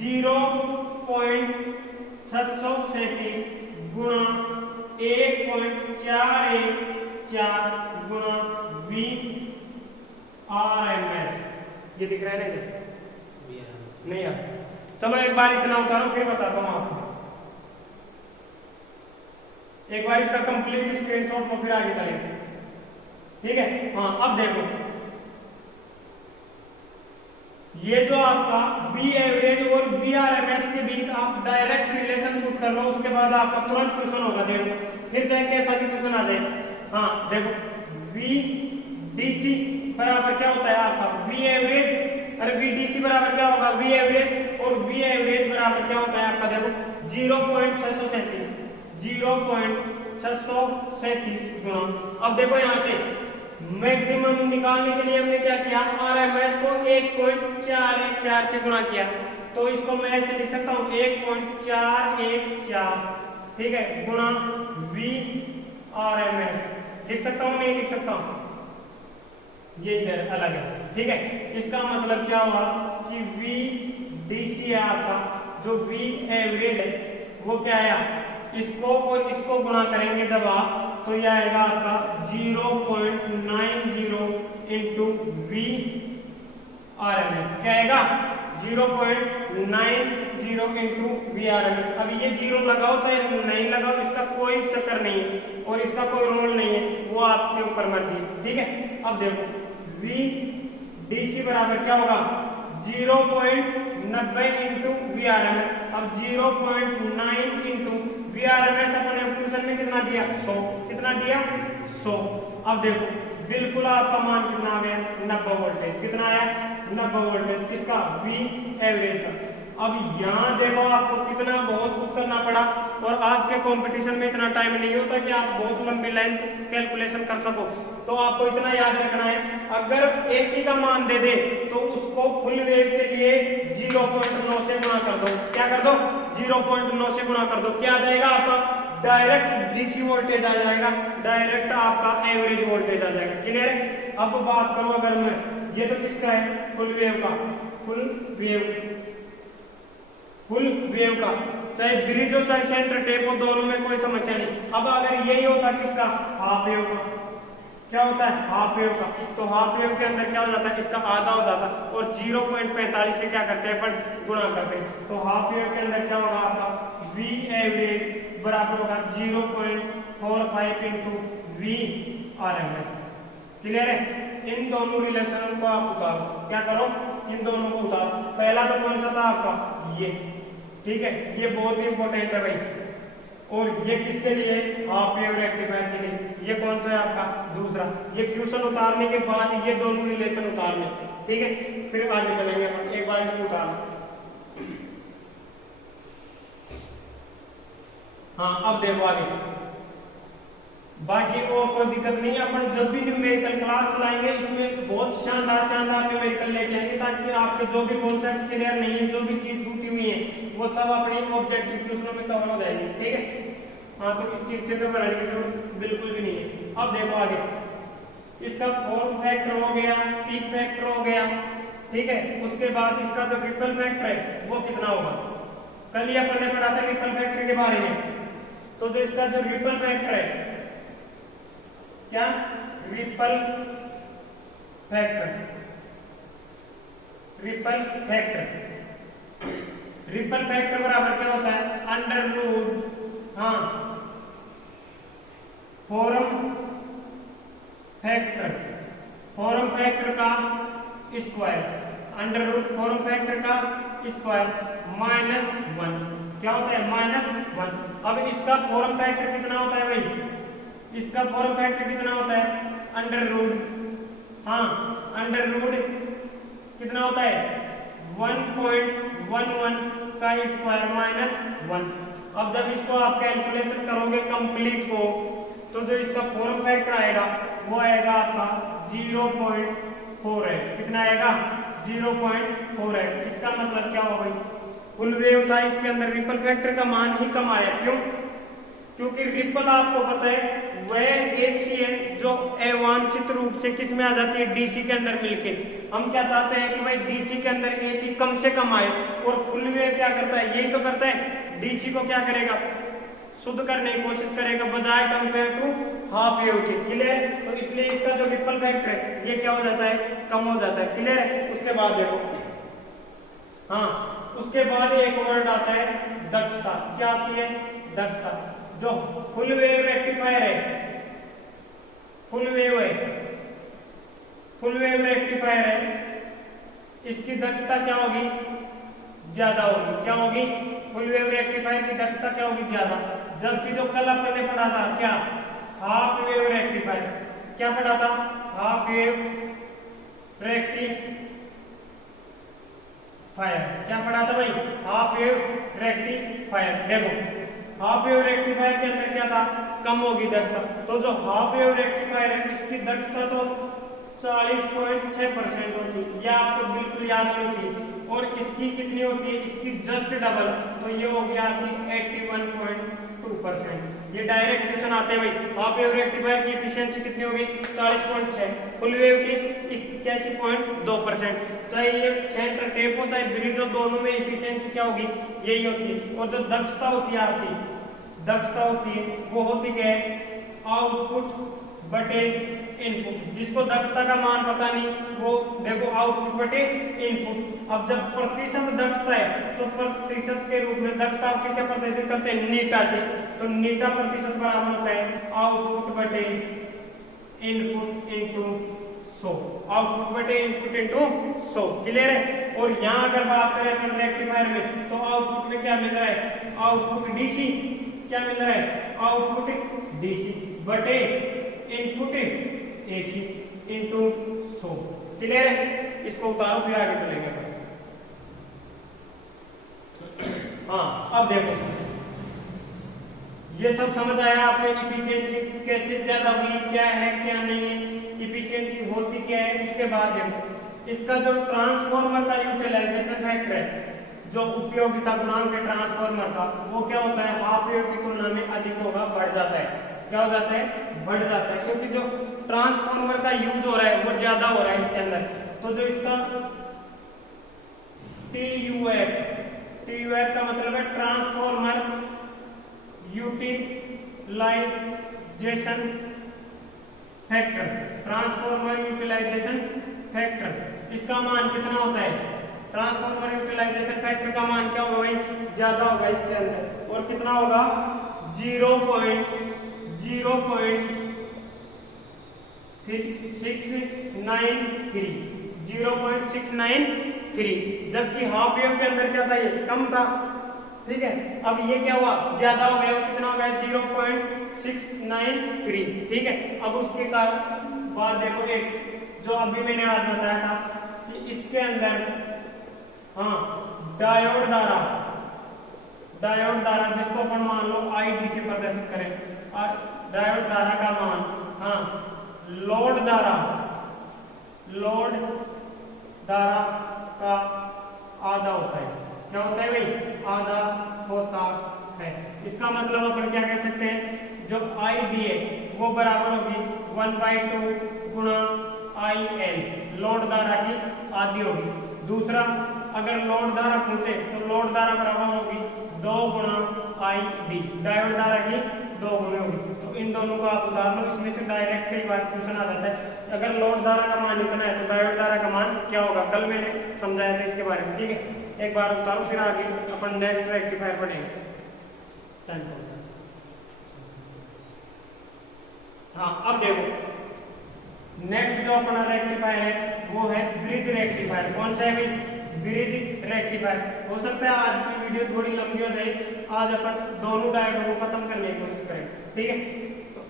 0.637 गुणा 1.414 गुणा VRMS। ये दिख रहा है नहीं यार, चलो एक बार इतना उतारो फिर बताता हूं आपको। एक बार इसका कंप्लीट स्क्रीनशॉट लो फिर आगे चलेंगे, ठीक है। हाँ अब देखो ये जो आपका वी एवरेज और VRMS के बीच आप डायरेक्ट रिलेशन पुट कर लो, उसके बाद आपका तुरंत क्वेश्चन होगा। देखो फिर चाहे कैसा भी क्वेश्चन आ जाए। हाँ देखो VDC बराबर क्या होता है आपका वी एवरेज, अरे VDC बराबर क्या होगा वी एवरेज, और वी एवरेज बराबर क्या होता है आपका देखो 0.637 गुणा। अब देखो यहाँ से मैक्सिमम निकालने के लिए हमने क्या किया RMS को 1.414 से गुणा किया, तो इसको मैं ऐसे लिख सकता हूँ 1.414, ठीक है, गुणा VRMS लिख सकता हूँ नहीं लिख सकता हूँ, ये इधर अलग है, ठीक है। इसका मतलब क्या हुआ कि VDC है आपका, जो वी एवरेज है वो क्या आया, इसको और इसको गुणा करेंगे जब आप, तो यह आएगा आपका 0.90 इंटू VRMS, क्या आएगा 0.90 इंटू VRMS। अब ये जीरो लगाओ चाहे नहीं लगाओ, इसका कोई चक्कर नहीं है और इसका कोई रोल नहीं है, वो आपके ऊपर मर्जी है, ठीक है। अब देखो VDC बराबर क्या होगा 0.90 इंटू VRMS। अब 0.9 इंटू VRMS अपने क्वेश्चन में कितना दिया 100, कितना दिया 100। अब देखो बिल्कुल आपका मान कितना आ गया 90 वोल्टेज, कितना आया 90 वोल्टेज किसका वी एवरेज का। अब यहाँ देखो आपको कितना बहुत कुछ करना पड़ा, और आज के कंपटीशन में इतना टाइम नहीं होता कि आप बहुत लंबी लाइन कैलकुलेशन कर सको। तो आपको इतना याद रखना है, अगर AC का मान दे दे तो उसको फुल वेव के लिए 0.9 से गुणा कर दो, क्या कर दो 0.9 से गुणा कर दो, क्या आ जाएगा आपका डायरेक्ट DC वोल्टेज आ जाएगा, डायरेक्ट आपका एवरेज वोल्टेज आ जाएगा, क्लियर है। अब बात करो अगर मैं, ये तो किसका है फुल वेव का, फुल वेव का, चाहे ब्रिज हो चाहे सेंटर टेप हो, दोनों में कोई समस्या नहीं। अब अगर यही होता किसका हाफ वेव का, क्या होता है हाफ वेव का, तो हाफ वेव के अंदर क्या हो जाता है इसका आधा हो जाता, और 0.45 से क्या करते हैं अपन गुणा करते हैं, तो हाफ वेव के अंदर क्या होगा आपका वी एवरेज बराबर होगा 0.45 इंटू VRMS, क्लियर है। इन दोनों रिलेशन को आप उतारो, क्या करो इन दोनों को उतारो। पहला तो कौन सा था आपका ये, ठीक है, ये बहुत ही इंपॉर्टेंट है भाई, और ये किसके लिए हाफ वेव रेक्टिफायर के लिए, ये कौन सा है आपका दूसरा। ये क्वेश्चन उतारने के बाद ये दोनों रिलेशन उतारने, ठीक है, फिर आगे चलेंगे अपन, एक बार इसको उतारना। हाँ अब देखो आगे, बाकी वो कोई दिक्कत नहीं है, अपन जब भी न्यूमेरिकल क्लास चलाएंगे इसमें बहुत शानदार न्यूमेरिकल लेके आएंगे, ताकि आपके जो भी कॉन्सेप्ट क्लियर नहीं है, जो भी चीज छूटी हुई है, वो सब अपने ऑब्जेक्टिव क्वेश्चनों में कवर हो जाएंगे, ठीक है। हाँ तो इस चीज से घबराने की जरूरत बिल्कुल भी नहीं है। अब देखो आगे, इसका फॉर्म फैक्टर हो गया, पीक फैक्टर हो गया, ठीक है, उसके बाद इसका जो रिपल फैक्टर है वो कितना होगा, कल ही अपन ने पढ़ा था रिपल फैक्टर के बारे में। तो जो इसका जो रिपल फैक्टर है, क्या ripple factor, ripple factor, ripple factor बराबर क्या होता है, अंडर रूट, हाँ, फॉर्म फैक्टर, फॉर्म फैक्टर का square, under root form factor का स्क्वायर -1, क्या होता है -1। अब इसका फॉर्म फैक्टर कितना होता है भाई, इसका फॉर्म फैक्टर कितना होता है, अंडर रूट, हाँ, अंडर रूट कितना होता है 1.11 का स्क्वायर -1। अब जब इसको आप कैलकुलेशन करोगे कंप्लीट को, तो जो इसका फॉर्म फैक्टर आएगा वो आएगा आपका 0.4 है। कितना आएगा 0.4 है। इसका मतलब क्या हो गई, फुल वेव था, इसके अंदर रिपल फैक्टर का मान ही कम आया। क्यों? क्योंकि रिपल आपको पता है वह एसी है जो अवांछित रूप से किस में आ जाती है, डीसी के अंदर मिलके। हम क्या चाहते हैं कि भाई डीसी के अंदर एसी कम से कम आए, और फुल वेव क्या करता है, यही तो करता है, डीसी को क्या करेगा, शुद्ध करने की कोशिश करेगा बजाय कंपेयर टू हाफ वेव के। क्लियर? तो इसलिए इसका जो रिपल फैक्टर है ये क्या हो जाता है, कम हो जाता है। क्लियर है? उसके बाद देखो, हाँ, उसके बाद एक वर्ड आता है दक्षता। क्या आती है, दक्षता। जो फुल वेव रेक्टिफायर है, फुल वेव है, फुल वेव रेक्टिफायर है, इसकी दक्षता क्या होगी, ज्यादा होगी। क्या होगी, फुल वेव रेक्टिफायर की दक्षता क्या होगी, ज्यादा। जबकि जो कल अपन ने पढ़ा था क्या, हाफ वेव रेक्टिफायर, क्या पढ़ा था, हाफ वेव रेक्टिफायर, क्या पढ़ा था भाई, हाफ वेव रेक्टिफायर। देखो हाफ वेव रेक्टिफायर के अंदर क्या था, कम होगी दक्षता। तो जो हाफ वेव रेक्टिफायर है इसकी दक्षता तो 40.6% होती है, यह आपको बिल्कुल याद होनी चाहिए। और इसकी कितनी होती है, इसकी जस्ट डबल, तो ये हो गया आपकी 81.2%। ये डायरेक्ट क्वेश्चन आते हैं भाई। हाफ वेव रेक्टिफायर की एफिशिएंसी कितनी होगी, 40.6, फुल वेव की 81.2%। चाहे ये सेंटर टेप हो चाहे ब्रिज हो, दोनों में एफिशिएंसी क्या होगी, यही होती है। और जो दक्षता होती है आपकी, दक्षता होती है वो होती क्या है, आउटपुट बटे इनपुट। जिसको दक्षता का मान पता नहीं वो देखो आउटपुट बटे इनपुट। अब जब प्रतिशत दक्षता है तो प्रतिशत के रूप में दक्षता किससे प्रतिशत करते हैं, नीटा से। तो नीटा प्रतिशत बराबर होता है आउटपुट बटे इनपुट इंटू 100, आउटपुट बटे इनपुट इंटू 100। क्लियर है? और यहाँ अगर बात करें अपन रेक्टिफायर में, तो आउटपुट में क्या मिल रहा है, आउटपुट डीसी, क्या मिल रहा है, आउटपुट डीसी बटे इनपुट एसी इंटू 100। क्लियर है? इसको उतारो फिर आगे चलेंगे। हाँ, अब देखो ये सब समझ आया आपने, इफिशियंसी कैसे ज्यादा हुई, क्या है क्या नहीं है, इफिशियंसी होती क्या है। उसके बाद देखो इसका जो ट्रांसफार्मर का यूटिलाइजेशन फैक्टर है, जो उपयोगिता गुणांक है ट्रांसफार्मर का, वो क्या होता है, हाफ वेव की तुलना में अधिक होगा, बढ़ जाता है। क्या हो जाता है, बढ़ जाता है, क्योंकि जो ट्रांसफार्मर का यूज हो रहा है वो ज्यादा हो रहा है इसके अंदर। तो जो इसका TUF का मतलब है transformer utilization factor, transformer utilization factor, इसका मान कितना होता है, ट्रांसफार्मर यूटिलाइजेशन फैक्टर का मान क्या होगा भाई, ज्यादा होगा इसके अंदर। और कितना होगा, 0.693, जबकि हाफ वेव के अंदर क्या था, ये कम था। ठीक है, अब ये क्या हुआ, ज्यादा हो गया, कितना हो गया 0.693। ठीक है, अब उसके बाद देखो एक जो अभी मैंने आज बताया था कि इसके अंदर हाँ डायोड द्वारा जिसको अपन मान लो ID से प्रदर्शित करें, और डायोड द्वारा का मान हाँ लोड द्वारा का आधा होता है। क्या होता है भाई, आधा होता है। इसका मतलब अपन क्या कह सकते हैं, जो ID है वो बराबर होगी 1/2 गुणा IL, लोड द्वारा की आधी होगी। दूसरा अगर लोड धारा पूछे तो लोड धारा बराबर होगी 2 गुणा आई डी, डायोड धारा की 2 गुणे होगी। तो इन दोनों को आप उतार लो, इसमें से डायरेक्ट कई बार क्वेश्चन आ जाता है। अगर लोड धारा का मान इतना है तो डायोड धारा का मान क्या होगा, कल मैंने समझाया था इसके बारे में, ठीक है। एक बार उतारो, फिर आगे अपन नेक्स्ट रेक्टिफायर पढ़ेंगे। हाँ, अब देखो नेक्स्ट जो अपना रेक्टिफायर है वो है ब्रिज रेक्टिफायर। कौन सा है भाई, ब्रिज रेक्टिफायर। हो सकता है आज की वीडियो थोड़ी लंबी हो जाए, आज अपन दोनों डायोडों को खत्म करने की कोशिश करें, ठीक है। तो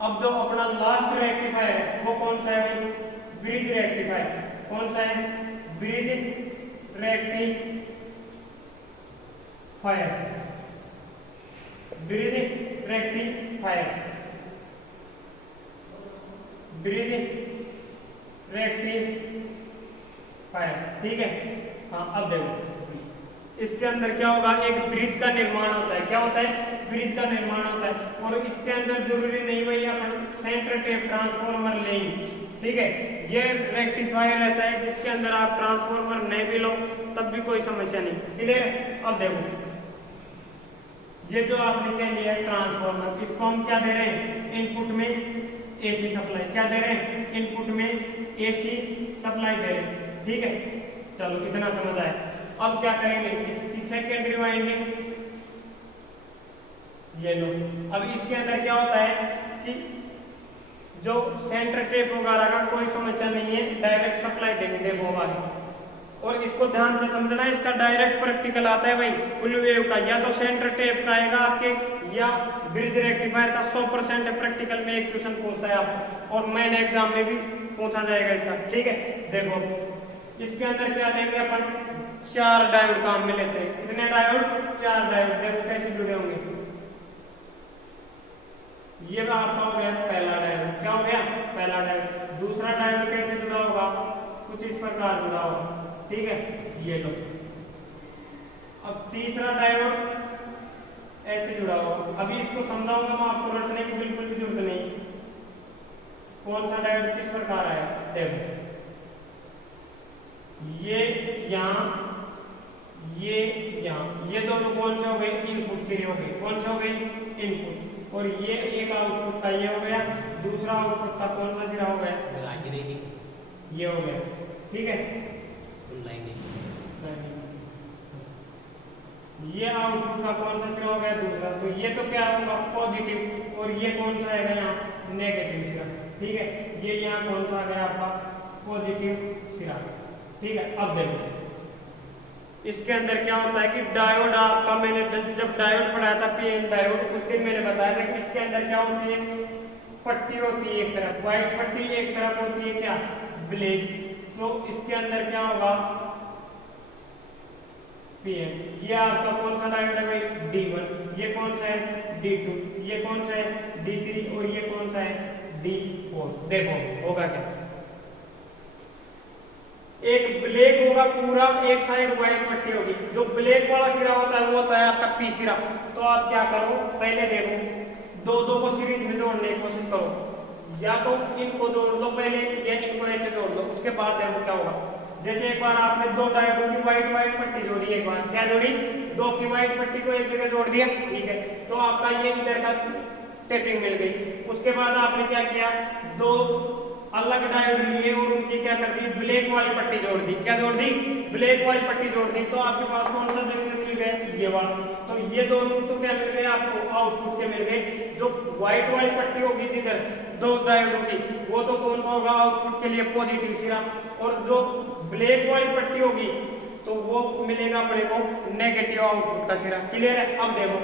अब जो अपना लास्ट रेक्टिफायर है वो कौन सा है भाई, ब्रिज रेक्टिफायर। कौन सा है, bridge rectifier, bridge rectifier, bridge rectifier, ठीक है। हाँ, अब देखो इसके अंदर क्या होगा, एक ब्रिज का निर्माण होता है। क्या होता है, ब्रिज का निर्माण होता है। और इसके अंदर जरूरी नहीं भाई अपन सेंटर टेप ट्रांसफॉर्मर लें, ठीक है। ये रेक्टिफायर ऐसा है जिसके अंदर आप ट्रांसफॉर्मर नहीं भी लो तब भी कोई समस्या नहीं, क्लियर है। अब देखो ये जो आपने क्या लिया है ट्रांसफॉर्मर, इसको हम क्या दे रहे हैं, इनपुट में एसी सप्लाई। क्या दे रहे हैं, इनपुट में एसी सप्लाई दे रहे हैं, ठीक है। चलो इतना समझ आया। अब क्या करेंगे, इसकी सेकेंडरी वाइंडिंग ये लो। अब इसके अंदर क्या होता है कि जो सेंटर टेप वगैरह का कोई समस्या नहीं है, डायरेक्ट सप्लाई देंगे, देखो आगे। और इसको ध्यान से समझना, इसका डायरेक्ट प्रैक्टिकल आता है भाई फुल वेव का, या तो सेंटर टेप का आएगा आपके, या ब्रिज रेक्टिफायर का 100% प्रैक्टिकल में एक क्वेश्चन पूछता है आपको, और मेन एग्जाम में भी पूछा जाएगा इसका, ठीक है। देखो इसके अंदर क्या लेंगे अपन, 4 डायोड काम में लेते हैं। कितने डायोड, 4 डायोड। देखो कैसे जुड़े होंगे, ये आपका हो गया पहला डायोड। क्या हो गया, पहला डायोड। दूसरा डायोड कैसे जुड़ा होगा, कुछ इस प्रकार जुड़ा होगा, ठीक है, ये लो। अब तीसरा डायोड ऐसे जुड़ा होगा। अभी इसको समझाऊंगा मैं आपको, रटने की बिल्कुल भी जरूरत नहीं। कौन सा डायोड किस प्रकार आया, देखो ये यहाँ, ये यहाँ, ये दोनों कौन से हो गए, इनपुट सिरे हो गए। कौन से हो गए, इनपुट। और ये एक आउटपुट का ये हो गया, दूसरा आउटपुट का कौन सा सिरा हो गया, ये हो गया, ठीक है। ये आउटपुट का कौन सा सिरा हो गया, दूसरा। तो ये तो क्या होगा, पॉजिटिव। और ये कौन सा आएगा यहाँ, नेगेटिव सिरा, ठीक है। ये यहाँ कौन सा आ गया आपका, पॉजिटिव सिरा, ठीक है। अब देखो इसके अंदर क्या होता है कि डायोड आपका, मैंने जब डायोड पढ़ाया था पीएन डायोड, उस दिन मैंने बताया था कि इसके अंदर क्या होती है, पट्टी होती है एक तरफ व्हाइट पट्टी, एक तरफ होती है क्या, ब्लैक। तो इसके अंदर क्या होगा, पीएन। ये आपका कौन सा डायोड है भाई, D1। ये कौन सा है, D2। ये कौन सा है, D3। और ये कौन सा है, D4। देखो होगा क्या, एक ब्लैक होगा पूरा, एक साइड व्हाइट पट्टी होगी। जो ब्लैक वाला सिरा होता है वो होता है आपका पी सिरा। तो आप क्या करो, पहले देखो दो को सीरीज में जोड़ने की कोशिश करो, या तो इनको जोड़ लो पहले, या इनको ऐसे जोड़ लो। उसके बाद देखो क्या होगा। जैसे एक बार आपने 2 डायोडों की व्हाइट पट्टी जोड़ी, एक बार क्या जोड़ी, 2 की व्हाइट पट्टी को एक जगह जोड़ दिया, ठीक है। तो आपका ये इधर का टेपिंग मिल गई। उसके बाद आपने क्या किया, 2 अलग डायोड लिए और उनकी क्या कर दी, ब्लैक वाली पट्टी जोड़ दी। क्या जोड़ दी, ब्लैक वाली पट्टी जोड़ दी। तो आपके पास कौन सा जंक्शन मिल गया, ये वाला। तो ये दोनों तो क्या मिल गए आपको, आउटपुट के मिल गए। जो व्हाइट वाली पट्टी होगी जिधर 2 डायोडों की, वो तो कौन सा होगा, आउटपुट के लिए पॉजिटिव सिरा। और जो ब्लैक वाली पट्टी होगी तो वो मिलेगा अपने को नेगेटिव आउटपुट का सिरा, क्लियर है। अब देखो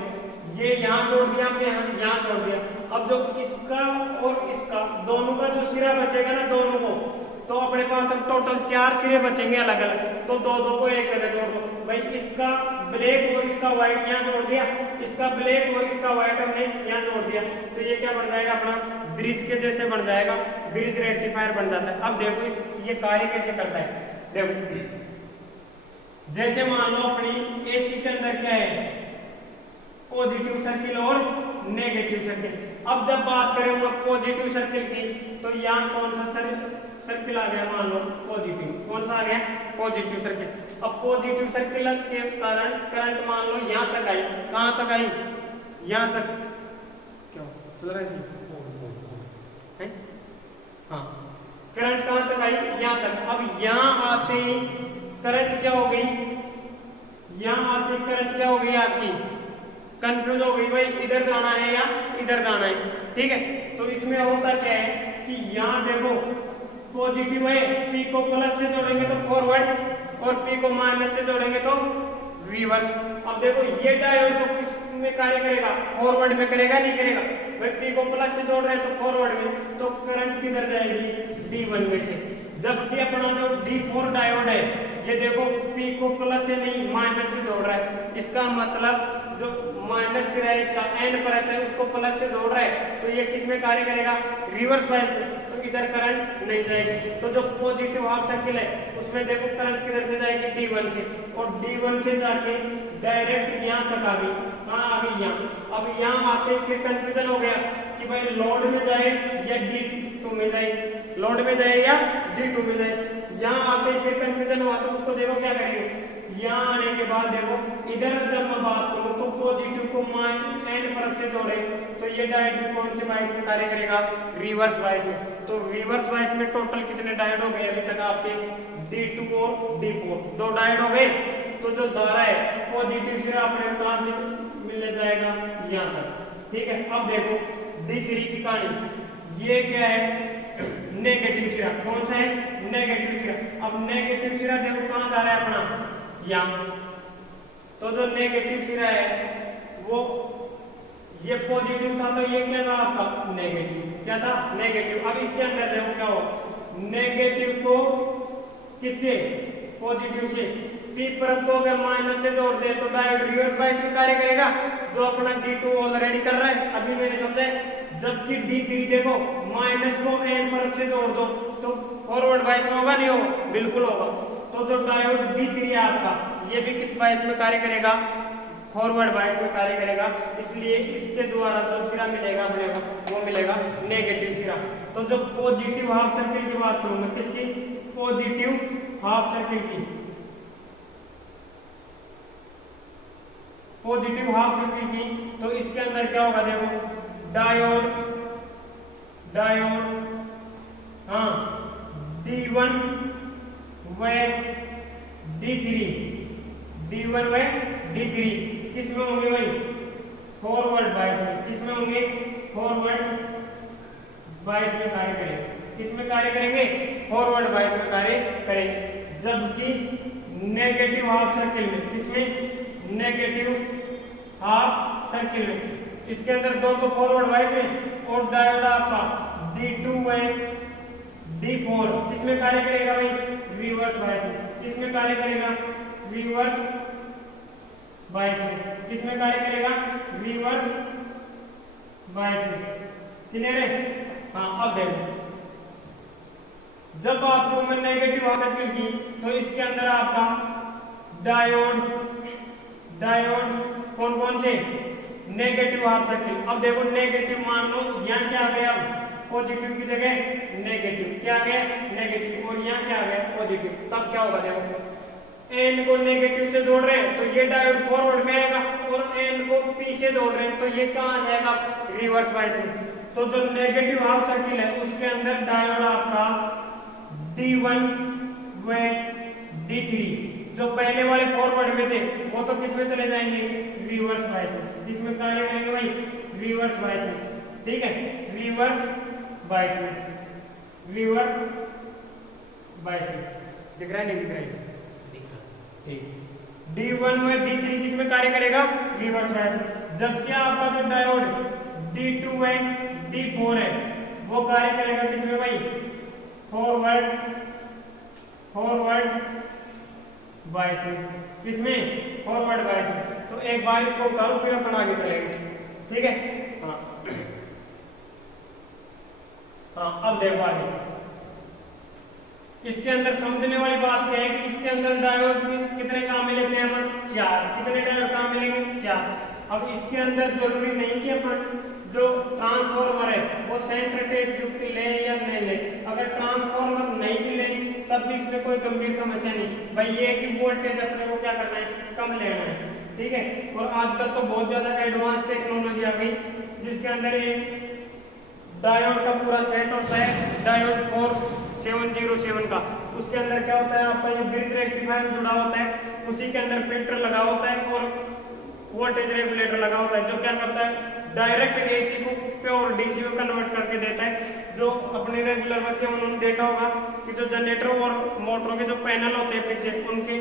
ये यहाँ जोड़ दिया हमने, यहाँ जोड़ दिया। अब जो इसका और इसका दोनों का जो सिरा बचेगा ना, दोनों को, तो अपने पास अब टोटल 4 सिरे बचेंगे अलग अलग। तो 2 को एक जगह जोड़ दो भाई। इसका ब्लैक और इसका व्हाइट यहाँ जोड़ दिया, इसका ब्लैक और इसका व्हाइट हमने यहाँ जोड़ दिया। तो ये क्या बन जाएगा, अपना ब्रिज के जैसे बन जाएगा, ब्रिज रेक्टिफायर बन जाता है। अब देखो ये कार्य कैसे करता है। देखो जैसे मान लो अपनी एसी के अंदर क्या है, पॉजिटिव सर्किल और नेगेटिव सर्किल। अब जब बात करें पॉजिटिव सर्किल की, तो यहाँ कौन सा सर्किल सर्किल आ गया मान लो पॉजिटिव, कौन सा आ गया पॉजिटिव सर्किल। अब पॉजिटिव सर्किल के कारण करंट मान लो यहाँ तक आई, कहाँ तक आई, यहाँ तक, क्या चल रहा है, हाँ करंट कहाँ तक आई, यहाँ तक। अब यहाँ आते ही करंट क्या हो गई, यहाँ आते ही करंट क्या हो गई आपकी, कंफ्यूज हो गई भाई इधर जाना है या इधर जाना है, ठीक है। तो इसमें होता क्या है कि यहाँ देखो पॉजिटिव है, पी को प्लस से जोड़ेंगे तो फॉरवर्ड और पी को माइनस से जोड़ेंगे तो रिवर्स। अब देखो ये डायोड तो किस में कार्य करेगा, फॉरवर्ड में करेगा, नहीं करेगा भाई, पी को प्लस से जोड़ रहे हैं तो फॉरवर्ड में, तो करंट किधर जाएगी, D1 में से। जबकि अपना जो D4 डायोड है ये देखो पी को प्लस से नहीं माइनस से जोड़ रहा है, इसका मतलब जो माइनस से है इसका एन पर रहता है उसको प्लस से जोड़ रहा है, तो ये किस में कार्य करेगा, रिवर्स वाइज में, तो इधर करंट नहीं जाएगी। तो जो पॉजिटिव हाफ सर्किल है उसमें देखो करंट किधर से जाएगी, D1 से, और D1 से जाके डायरेक्ट यहाँ तक आ गई, कहाँ आ गई, यहाँ। अब यहाँ आते फिर कंफ्यूजन हो गया कि भाई लोड में जाए या D2 में जाए, लोड में जाए या D2 में जाए। यहाँ आते फिर कंफ्यूजन हुआ तो उसको देखो क्या करेंगे, यहाँ आने के बाद देखो इधर जब मैं बात करूँ तो पॉजिटिव को एन पर से जोड़े तो ये डायोड भी कौन से वाइज में कार्य करेगा, रिवर्स वाइज में। तो रिवर्स वाइज में टोटल कितने डायोड हो गए अभी तक आपके, D2 और D4 दो डायोड हो गए। तो जो धारा है पॉजिटिव सिरा अपने कहां से मिलने जाएगा, यहाँ तक, ठीक है। अब देखो D3 की कहानी, ये क्या है, नेगेटिव सिरा, कौन सा है, नेगेटिव सिरा। अब नेगेटिव सिरा देखो कहां जा रहा है अपना, यहाँ। तो जो नेगेटिव सिरा है वो ये पॉजिटिव था तो ये क्या था आपका नेगेटिव, क्या था नेगेटिव। अब इसके अंदर देखो क्या हो, नेगेटिव को किससे, पॉजिटिव से, पी परत को अगर माइनस से जोड़ दे तो डायोड रिवर्स वाइज में कार्य करेगा, जो अपना D2 ऑलरेडी कर रहा है, अभी मैंने समझा। जबकि D3 देखो माइनस को एन परत से जोड़ दो तो फॉरवर्ड वाइज में होगा, नहीं होगा, बिल्कुल होगा। तो जो डायोड D3 है आपका ये भी किस वाइज में कार्य करेगा, फॉरवर्ड वाइज में कार्य करेगा, इसलिए इसके द्वारा जो सिरा मिलेगा अपने को वो मिलेगा नेगेटिव सिरा। तो जो पॉजिटिव हाफ सर्किल की बात करूं मैं, किसकी, पॉजिटिव हाफ सर्किल की, पॉजिटिव हाफ सर्किल की, तो इसके अंदर क्या होगा देखो, डायोड हाँ D1 व D1 व D3 किस में होंगे भाई, फॉरवर्ड वाइज में, किस में होंगे, फॉरवर्ड वाइज में कार्य करेंगे, किस में कार्य करेंगे, फॉरवर्ड वाइज में कार्य करेंगे। जबकि नेगेटिव हाफ सर्किल में, किसमें, नेगेटिव हाफ सर्किल में, इसके अंदर दो तो फॉरवर्ड वाइज में और डायोड आपका D2 व D4 किसमें कार्य करेगा भाई, रिवर्स वाइज में, किसमें कार्य करेगा, रिवर्स वाइज में, किसमें कार्य करेगा, रिवर्स वाइज में, क्लियर है। हाँ अब देखो जब बात करूं मैं नेगेटिव हाफ सर्किल की तो इसके अंदर आपका डायोड कौन कौन से, नेगेटिव हाफ सर्किल। अब देखो नेगेटिव मान लो यहाँ क्या आ गया, पॉजिटिव की जगह नेगेटिव, क्या आ गया नेगेटिव, और यहाँ क्या आ गया पॉजिटिव। तब क्या होगा देखो, एन को नेगेटिव से जोड़ रहे हैं तो ये डायोड फॉरवर्ड में आएगा, और एन को पी से जोड़ रहे हैं तो ये कहाँ आ जाएगा, रिवर्स वाइज में। तो जो नेगेटिव हाफ सर्किल है उसके अंदर डायोड आपका D1 व D3 जो पहले वाले फॉरवर्ड में थे वो तो किस में चले जाएंगे, रिवर्स वाइज में, किसमें कार्य करेंगे भाई, रिवर्स वाइज में, ठीक है, रिवर्स वाइज में, रिवर्स वाइज में। दिख रहा है नहीं दिख रहा है, ठीक। D1 व D3 किसमें कार्य करेगा, रिवर्स वाइज में। जबकि आपका जो डायोड D2 व D4 है वो कार्य करेगा किसमें भाई, फॉरवर्ड वाइज में, किसमें, फॉरवर्ड वाइज में। तो एक बार इसको उतारो फिर अपन आगे चलेंगे, ठीक है। हाँ अब देखो आगे, इसके अंदर समझने वाली बात क्या है कि इसके अंदर डायोड में कितने काम मिलेते हैं अपन, 4। कितने डायोड काम मिलेंगे, 4। अब इसके अंदर जरूरी नहीं कि अपन जो ट्रांसफॉर्मर है वो सेंटर टेप युक्त ले या नहीं ले, अगर ट्रांसफॉर्मर नहीं भी तब भी इसमें कोई गंभीर समस्या नहीं भाई, ये कि वोल्टेज अपने को क्या करना है, कम लेना है, ठीक है। और आजकल तो बहुत ज्यादा एडवांस टेक्नोलॉजी आ गई, जिसके अंदर एक डायोड का पूरा सेट होता है, डायोड 4707 का। उसके अंदर क्या होता है, आपका ये ब्रिज रेक्टिफायर जुड़ा होता है, उसी के अंदर फिल्टर लगा होता है और वोल्टेज रेगुलेटर लगा होता है, जो क्या करता है डायरेक्ट एसी को प्योर डीसी में कन्वर्ट करके देता है। जो अपने रेगुलर बच्चे उन्होंने देखा होगा कि जो जनरेटर और मोटरों के जो पैनल होते हैं पीछे, उनके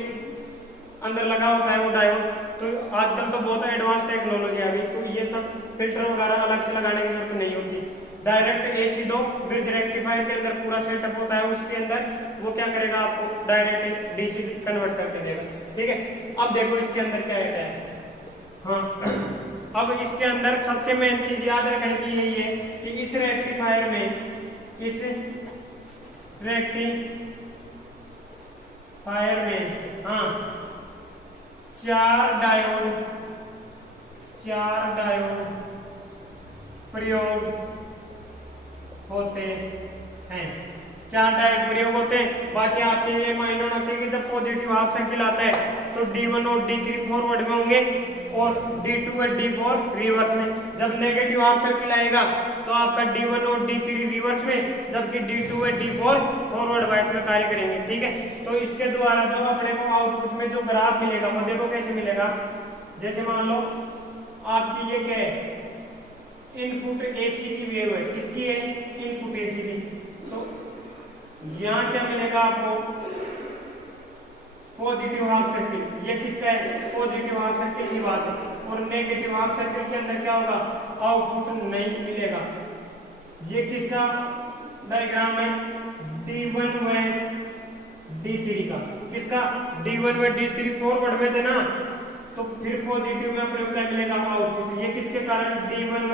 अंदर लगा होता है वो डायोड। तो आजकल तो बहुत एडवांस टेक्नोलॉजी आ गई, तो ये सब फिल्टर वगैरह अलग से लगाने की जरूरत नहीं होती। डायरेक्ट एसी दो, ब्रिज रेक्टिफायर के अंदर पूरा सेटअप होता है, उसके अंदर वो क्या करेगा, आपको डायरेक्ट डीसी कन्वर्ट करके देगा, ठीक है। अब देखो इसके अंदर क्या है, हाँ अब इसके अंदर सबसे मेन चीज याद रखने की यही है कि इस रेक्टिफायर में, इस रेक्टिफायर में हाँ चार डायोड प्रयोग होते हैं, 4 डायोड प्रयोग होते हैं। बाकी आपके ये माइंड होना चाहिए कि जब पॉजिटिव हाफ सर्किल आता है तो D1 और D3 फॉरवर्ड में होंगे और D2 और D4 रिवर्स में। जब नेगेटिव हाफ सर्किल आएगा तो आपका D1 और D3 रिवर्स में, जबकि D2 और D4 फॉरवर्ड वाइस में कार्य करेंगे, ठीक है। तो इसके द्वारा जो अपने को आउटपुट में जो ग्राफ मिलेगा वो देखो कैसे मिलेगा। जैसे मान लो आपकी ये क्या है, इनपुट एसी की वेव है, किसकी है, इनपुट एसी की। तो यहाँ क्या मिलेगा आपको, पॉजिटिव हाफ सर्किल, ये किसका है, पॉजिटिव हाफ सर्किल की बात है। और नेगेटिव हाफ सर्किल के अंदर क्या होगा, आउटपुट नहीं मिलेगा। ये किसका डायग्राम है, D1 व D3 का, किसका, D1 व D3 फॉरवर्ड में थे ना, तो फिर पॉजिटिव में अपने को क्या मिलेगा, आउटपुट। ये किसके कारण, D1 व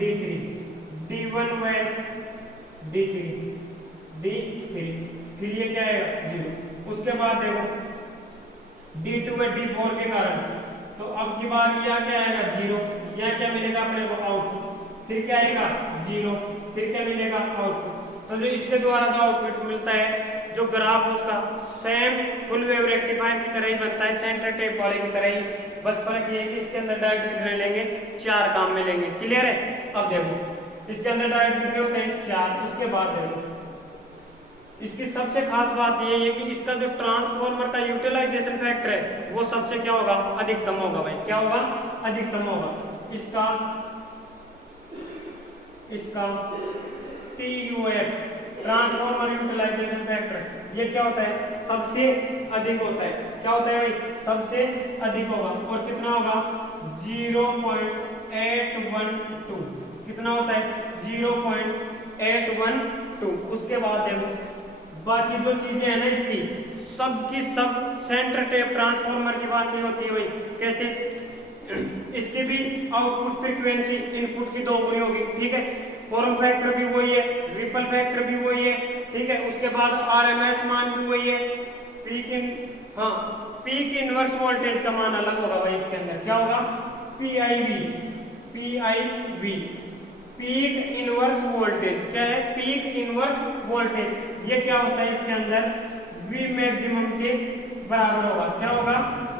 D3, D1 व D3, फिर ये क्या है 0। उसके बाद देखो D2 व D4 के कारण, तो अब की बार यहाँ क्या आएगा 0, यहाँ क्या मिलेगा अपने को, आउटपुट। फिर क्या आएगा 0, फिर क्या मिलेगा, आउटपुट। तो जो इसके द्वारा जो आउटपुट मिलता है, जो ग्राफ उसका सेम फुल वेव रेक्टिफायर की तरह ही बनता है, सेंटर टेप वाले की तरह ही। बस फर्क ये है कि इसके अंदर डायोड कितने लेंगे, 4 काम में लेंगे, क्लियर है। अब देखो इसके अंदर डायोड कितने होते हैं, 4। उसके बाद देखो इसकी सबसे खास बात ये है कि इसका जो ट्रांसफॉर्मर का यूटिलाइजेशन फैक्टर है वो सबसे क्या होगा, अधिकतम होगा भाई, क्या होगा, अधिकतम होगा। इसका TUF ट्रांसफॉर्मर यूटिलाइजेशन फैक्टर, ये क्या होता है, सबसे अधिक होता है। क्या होता है भाई, सबसे अधिक होगा। और कितना होगा, 0.812, कितना होता है, 0.812। उसके बाद देखो बाकी जो चीजें हैं ना इसकी सब सेंटर टेप ट्रांसफॉर्मर की बात नहीं होती है भाई, कैसे, इसकी भी आउटपुट फ्रीक्वेंसी इनपुट की 2 गुनी होगी, ठीक है। फॉर्म फैक्टर भी वही है, रिपल फैक्टर भी वही है, ठीक है। उसके बाद RMS मान भी वही है, पीक इनवर्स वोल्टेज का मान अलग होगा भाई। इसके अंदर क्या होगा, PIV, पीक इनवर्स वोल्टेज। क्या है, पीक इनवर्स वोल्टेज। ये क्या होता है, इसके अंदर V मैक्सिमम के बराबर होगा। क्या होगा,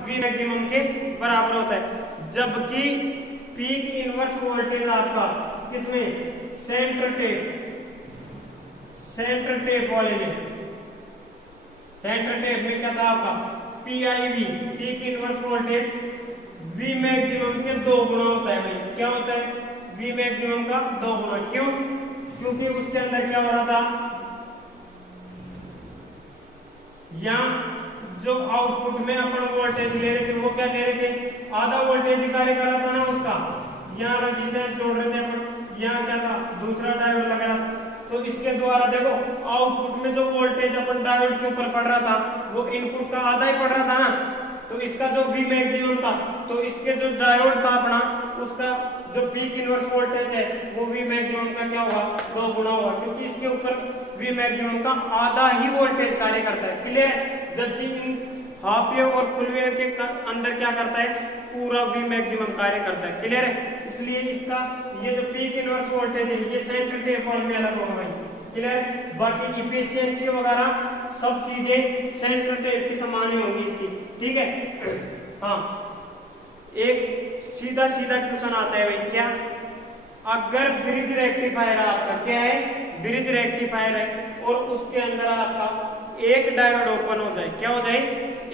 V मैक्सिमम के बराबर होता है। जबकि पीक इनवर्स वोल्टेज आपका किसमें, सेंटर टेप वाले में, सेंटर टेप में क्या था आपका, PIV, peak inverse voltage V maximum के 2 गुना होता है भाई। क्या होता है, V मैक्सिमम का 2 गुना। क्यों, क्योंकि उसके अंदर क्या हो रहा था, यहाँ जो आउटपुट में अपन वोल्टेज ले रहे थे वो क्या ले रहे थे, आधा वोल्टेज कार्य कर रहा था ना उसका। यहाँ रेजिस्टेंस जोड़ रहे थे अपन, यहाँ क्या था, दूसरा डायोड लगा रहा था। तो इसके द्वारा देखो आउटपुट में जो वोल्टेज अपन डायोड के ऊपर पड़ रहा था वो इनपुट का आधा ही पड़ रहा था ना। तो इसका जो V मैक्सिमम था, तो इसके जो डायोड था अपना, उसका जो पीक इनवर्स वोल्टेज है वो V मैक्सिमम का क्या होगा, 2 गुना होगा, क्योंकि इसके ऊपर V मैक्सिमम का आधा ही वोल्टेज कार्य करता है, क्लियर। जबकि इन हाफ वेव और फुल वेव के अंदर क्या करता है, पूरा V मैक्सिमम कार्य करता है, क्लियर है। इसलिए इसका ये जो पीक इनवर्स वोल्टेज है ये सेंटर टेप वाले में अलग होगा भाई, क्लियर। बाकी इफिशियंसी वगैरह सब चीजें सेंटर टेप की समान ही होगी इसकी, ठीक है। हाँ, एक सीधा सीधा क्वेश्चन आता है भाई, क्या अगर ब्रिज रेक्टिफायर आपका क्या है, ब्रिज रेक्टिफायर है और उसके अंदर आपका एक डायोड ओपन हो जाए, क्या हो जाए,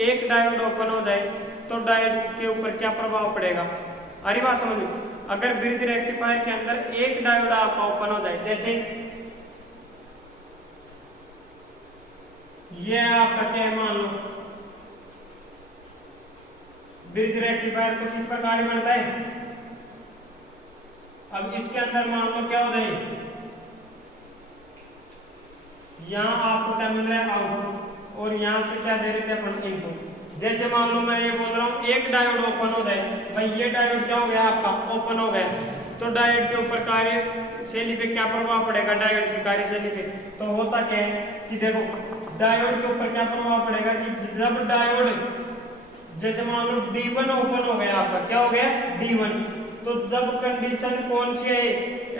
एक डायोड ओपन हो जाए, तो डायोड के ऊपर क्या प्रभाव पड़ेगा। अरे बात समझ लो, अगर ब्रिज रेक्टिफायर के अंदर एक डायोड आपका ओपन हो जाए, जैसे ये आपका क्या है, मान लो ब्रिज रेक्टिफायर कुछ इस प्रकार बनता है। अब इसके अंदर मान लो क्या हो जाए, यहां आपको क्या मिल रहा है, आउटपुट, और यहां से क्या दे रहे थे अपन, इनपुट। जैसे मान लो मैं ये बोल रहा हूं एक डायोड ओपन हो जाए, भाई ये डायोड क्या हो गया आपका, ओपन हो गया, तो डायोड के ऊपर कार्यशैली पे क्या प्रभाव पड़ेगा, डायोड की कार्यशैली पे। तो होता क्या है कि देखो, डायोड के ऊपर क्या प्रभाव पड़ेगा कि जब डायोड, जैसे मान लो D1 ओपन हो गया आपका, क्या हो गया, D1, तो जब कंडीशन कौन सी है,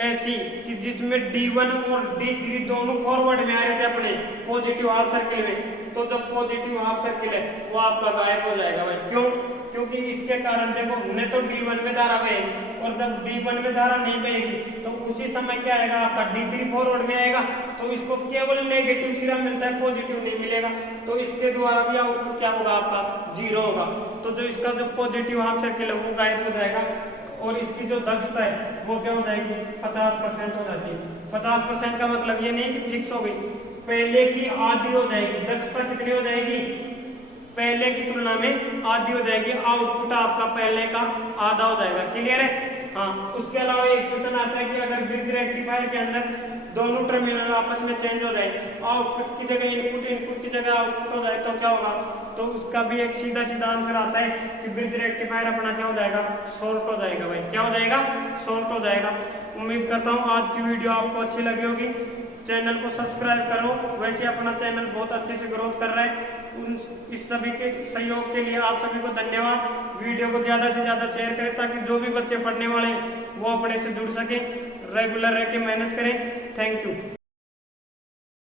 ऐसी कि जिसमें D1 और D3 दोनों फॉरवर्ड में आ रहे थे अपने पॉजिटिव हाफ सर्किल में, तो जब पॉजिटिव हाफ सर्किल है वो आपका गायब हो जाएगा भाई। क्यों, क्योंकि इसके कारण देखो, न तो D1 में धारा बहेगी, और जब D1 में धारा नहीं बहेगी तो उसी समय क्या आएगा आपका, D3 फॉरवर्ड में आएगा, तो इसको केवल नेगेटिव सिरा मिलता है, पॉजिटिव नहीं मिलेगा, तो इसके द्वारा भी आउटपुट क्या होगा आपका, 0 होगा। तो जो इसका जो पॉजिटिव हाफ सर्किल है वो गायब हो जाएगा, और इसकी जो दक्षता है वो क्या हो जाएगी, 50% हो जाती है। 50% का मतलब ये नहीं कि फिक्स हो गई, पहले की आधी हो जाएगी, दक्षता कितनी हो जाएगी, पहले की तुलना में आधी हो जाएगी, आउटपुट आपका पहले का आधा हो जाएगा। क्लियर है। हाँ, उसके अलावा एक क्वेश्चन आता है कि अगर ब्रिज रेक्टिफायर के अंदर दोनों टर्मिनल आपस में चेंज हो जाए, आउटपुट की जगह इनपुट, इनपुट की जगह आउटपुट हो जाए, तो क्या होगा। तो उसका भी एक सीधा सीधा आंसर आता है कि ब्रिज रेक्टिफायर अपना क्या हो जाएगा, शॉर्ट हो जाएगा भाई। क्या हो जाएगा, शॉर्ट हो जाएगा। उम्मीद करता हूँ आज की वीडियो आपको अच्छी लगी होगी। चैनल को सब्सक्राइब करो, वैसे अपना चैनल बहुत अच्छे से ग्रोथ कर रहा है। इस सभी के सहयोग के लिए आप सभी को धन्यवाद। वीडियो को ज्यादा से ज्यादा शेयर करें ताकि जो भी बच्चे पढ़ने वाले हैं वो अपने से जुड़ सके, रेगुलर रह के मेहनत करें। Thank you.